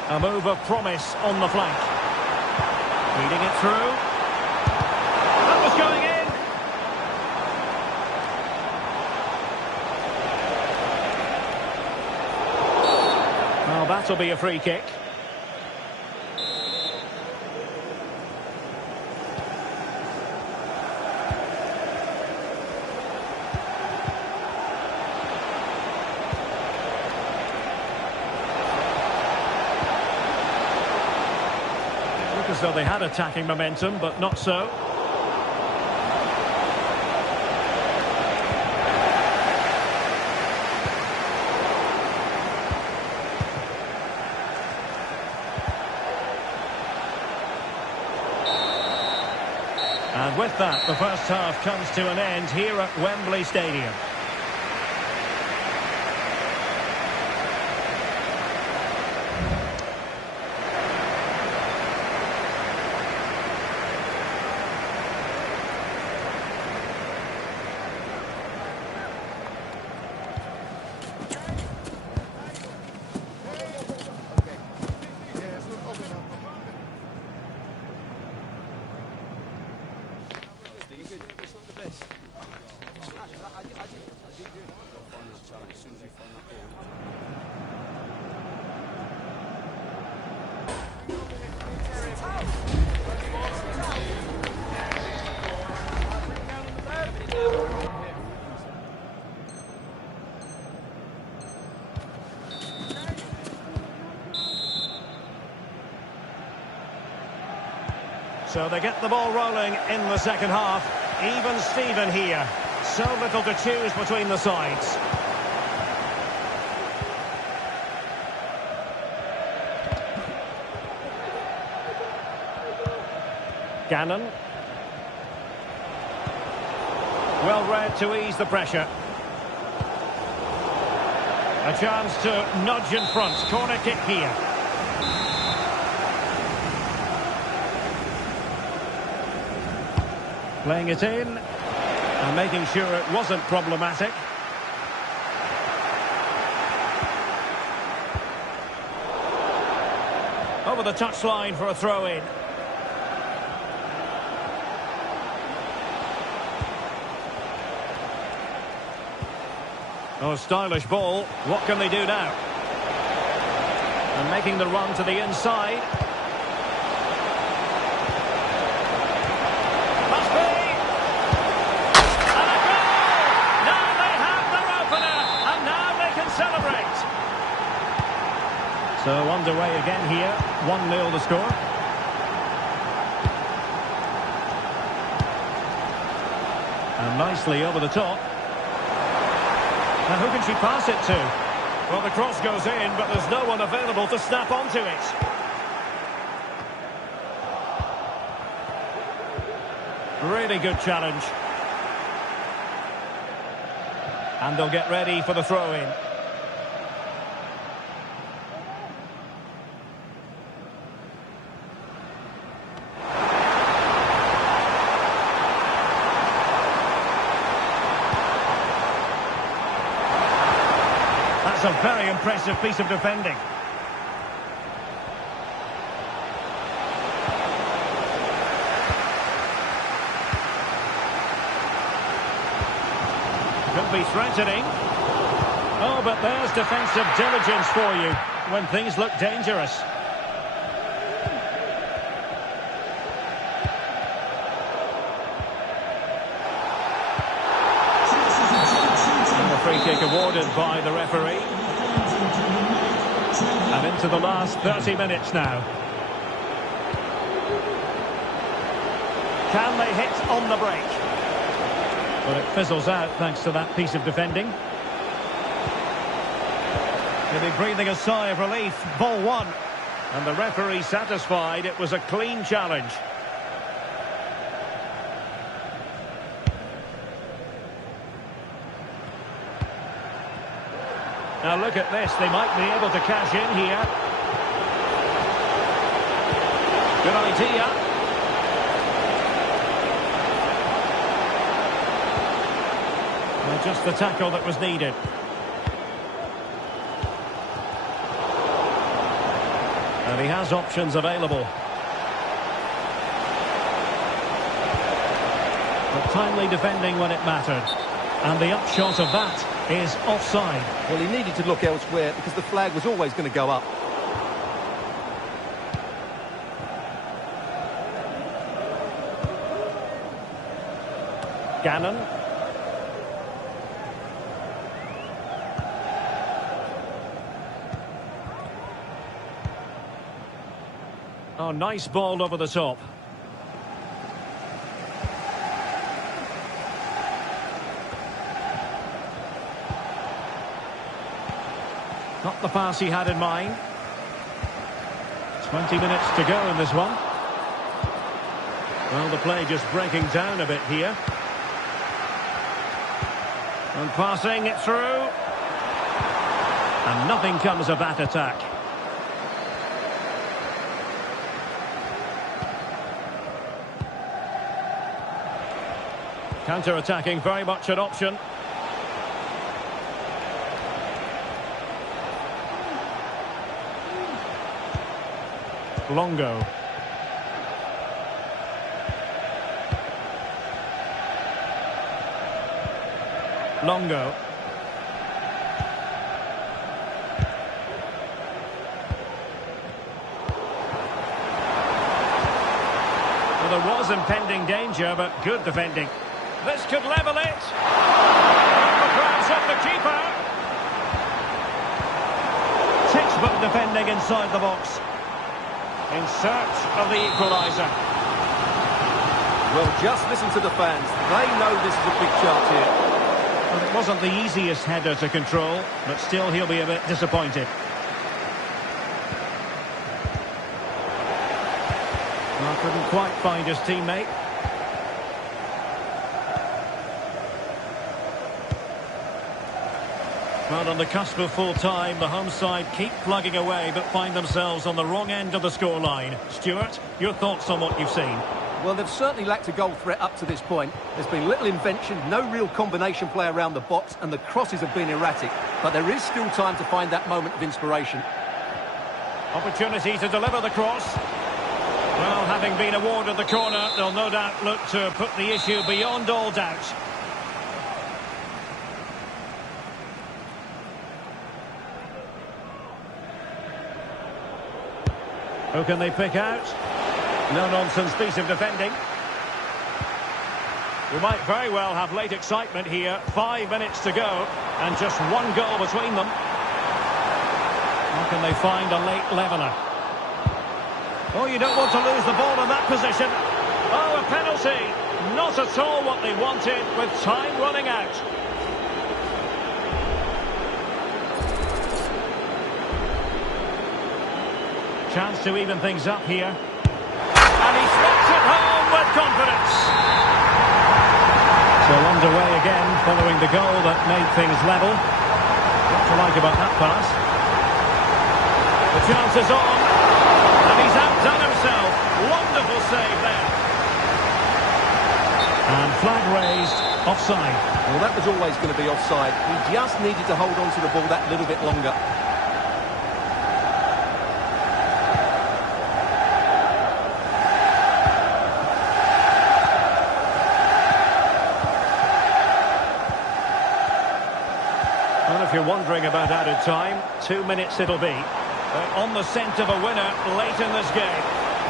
A move of promise on the flank. Feeding it through. That was going in. Well, that'll be a free kick. As though they had attacking momentum, but not so. And with that, the first half comes to an end here at Wembley Stadium. So they get the ball rolling in the second half. Even Steven here. So little to choose between the sides. Gannon. Well read to ease the pressure. A chance to nudge in front. Corner kick here. Playing it in and making sure it wasn't problematic. Over the touchline for a throw-in. Oh, stylish ball. What can they do now? And making the run to the inside. Must be! And a goal! Now they have their opener, and now they can celebrate. So underway again here. 1-0 the score. And nicely over the top. And who can she pass it to? Well, the cross goes in, but there's no one available to snap onto it. Really good challenge. And they'll get ready for the throw-in. That's a very impressive piece of defending. Good could be threatening. Oh, but there's defensive diligence for you when things look dangerous. And the free kick awarded by the referee. And into the last 30 minutes now. Can they hit on the break? But it fizzles out thanks to that piece of defending. He'll be breathing a sigh of relief. Ball one. And the referee satisfied it was a clean challenge. Now look at this. They might be able to cash in here. Good idea. Well, just the tackle that was needed. And he has options available. But timely defending when it mattered. And the upshot of that is offside. Well, he needed to look elsewhere because the flag was always going to go up. Gannon. Oh, nice ball over the top. Not the pass he had in mind. 20 minutes to go in this one. Well, the play just breaking down a bit here. And passing it through. And nothing comes of that attack. Counter-attacking, very much an option. Longo. Longo. Well, there was impending danger, but good defending. This could level it. Grabs up the keeper. Textbook defending inside the box. In search of the equaliser. Well, just listen to the fans. They know this is a big chance here. Well, it wasn't the easiest header to control, but still he'll be a bit disappointed. Well, couldn't quite find his teammate. Well, on the cusp of full time, the home side keep plugging away but find themselves on the wrong end of the scoreline. Stuart, your thoughts on what you've seen? Well, they've certainly lacked a goal threat up to this point. There's been little invention, no real combination play around the box, and the crosses have been erratic. But there is still time to find that moment of inspiration. Opportunity to deliver the cross. Well, having been awarded the corner, they'll no doubt look to put the issue beyond all doubt. Who can they pick out? No-nonsense piece of defending. We might very well have late excitement here. 5 minutes to go, and just one goal between them. How can they find a late leveller? Oh, you don't want to lose the ball in that position. Oh, a penalty. Not at all what they wanted, with time running out. Chance to even things up here. And he smacks it home with confidence. So underway again, following the goal that made things level. What to like about that pass? The chance is on. And he's outdone himself. Wonderful save there. And flag raised, offside. Well, that was always going to be offside. He just needed to hold on to the ball that little bit longer. wondering about added time. 2 minutes it'll be. They're on the scent of a winner late in this game.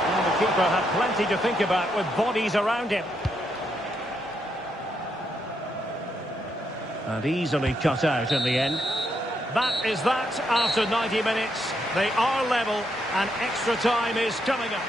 Well, the keeper had plenty to think about with bodies around him. And easily cut out in the end. That is that after 90 minutes. They are level and extra time is coming up.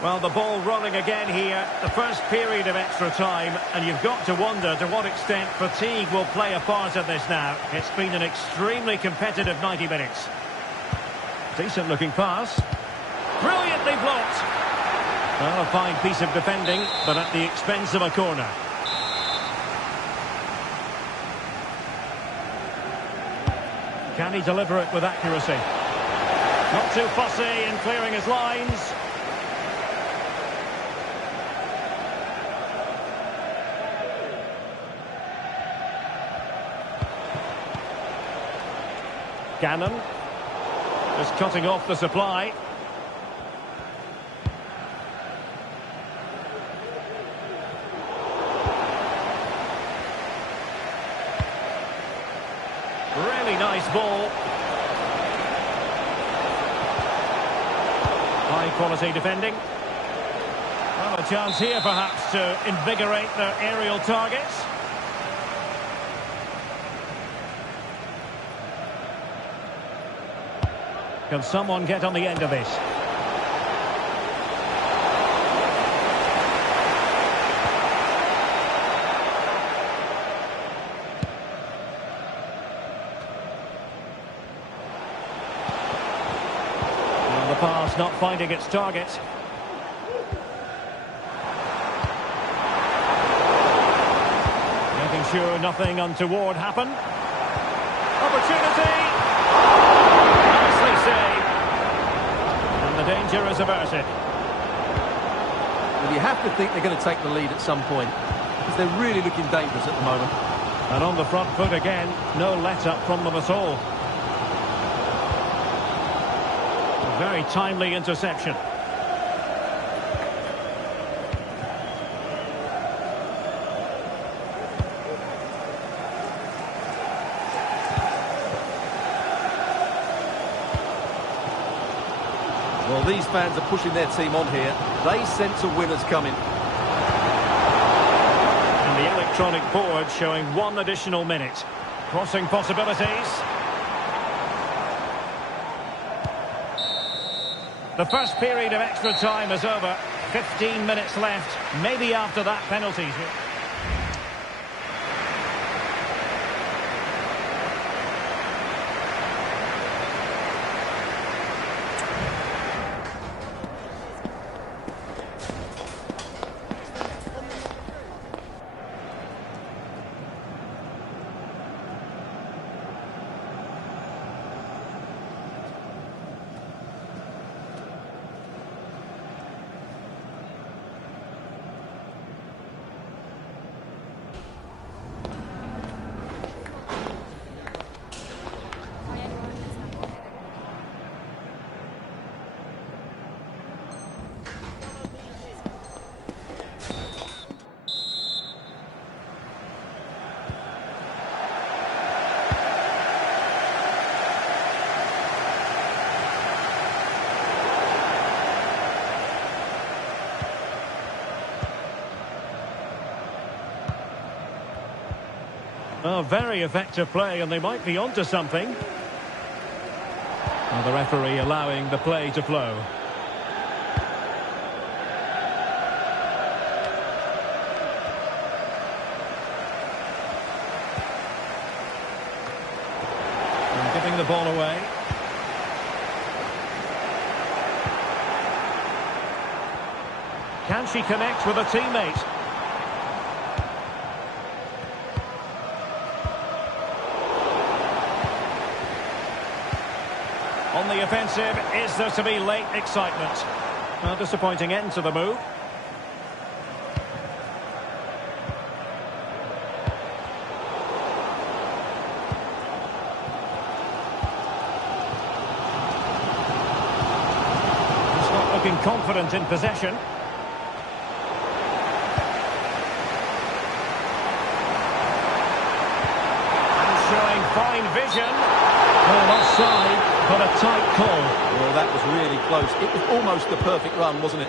Well, the ball rolling again here, the first period of extra time, and you've got to wonder to what extent fatigue will play a part in this now. It's been an extremely competitive 90 minutes. Decent looking pass. Brilliantly blocked. Well, a fine piece of defending, but at the expense of a corner. Can he deliver it with accuracy? Not too fussy in clearing his lines. Gannon, just cutting off the supply. Really nice ball. High quality defending. Well, a chance here perhaps to invigorate their aerial targets. Can someone get on the end of this? And the pass not finding its target. Making sure nothing untoward happened. Opportunity! And the danger is averted. Well, you have to think they're going to take the lead at some point, because they're really looking dangerous at the moment. And on the front foot again, no let-up from them at all. A very timely interception. Well, these fans are pushing their team on here. They sense a winner's coming. And the electronic board showing 1 additional minute. Crossing possibilities. The first period of extra time is over. 15 minutes left. Maybe after that, penalties. Oh, very effective play, and they might be onto something. Well, the referee allowing the play to flow. the ball away. Can she connect with a teammate? On the offensive, is there to be late excitement? A disappointing end to the move. He's not looking confident in possession. And showing fine vision. Well, offside, but a tight call. Well, that was really close. It was almost the perfect run, wasn't it?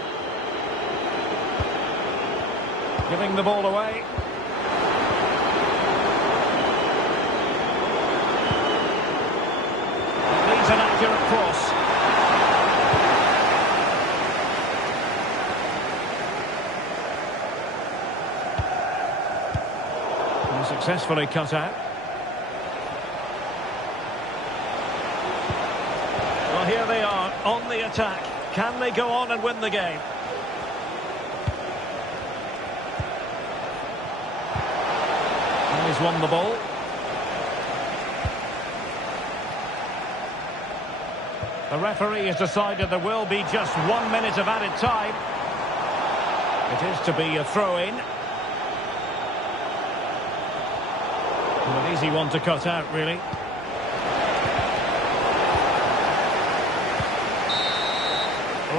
Giving the ball away. Leads an accurate cross. And successfully cut out. Well, here they are on the attack. Can they go on and win the game? And he's won the ball. The referee has decided there will be just 1 minute of added time. It is to be a throw-in. An easy one to cut out, really.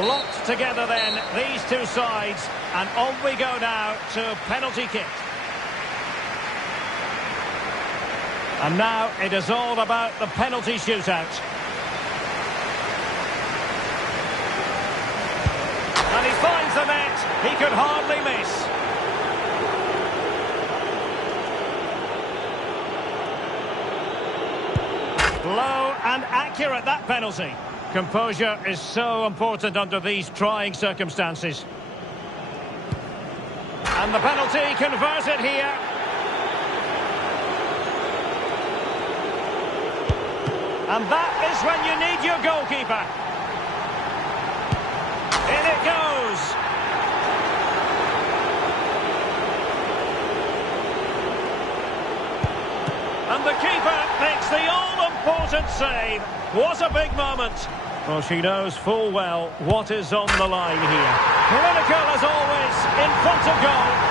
Locked together then, these two sides, and on we go now to penalty kick. And now it is all about the penalty shootout. And he finds the net, he could hardly miss. Low and accurate, that penalty. Composure is so important under these trying circumstances. And the penalty converted here. And that is when you need your goalkeeper. In it goes. And the keeper makes the all-important save. What a big moment. Well, she knows full well what is on the line here. Critical as always, in front of goal.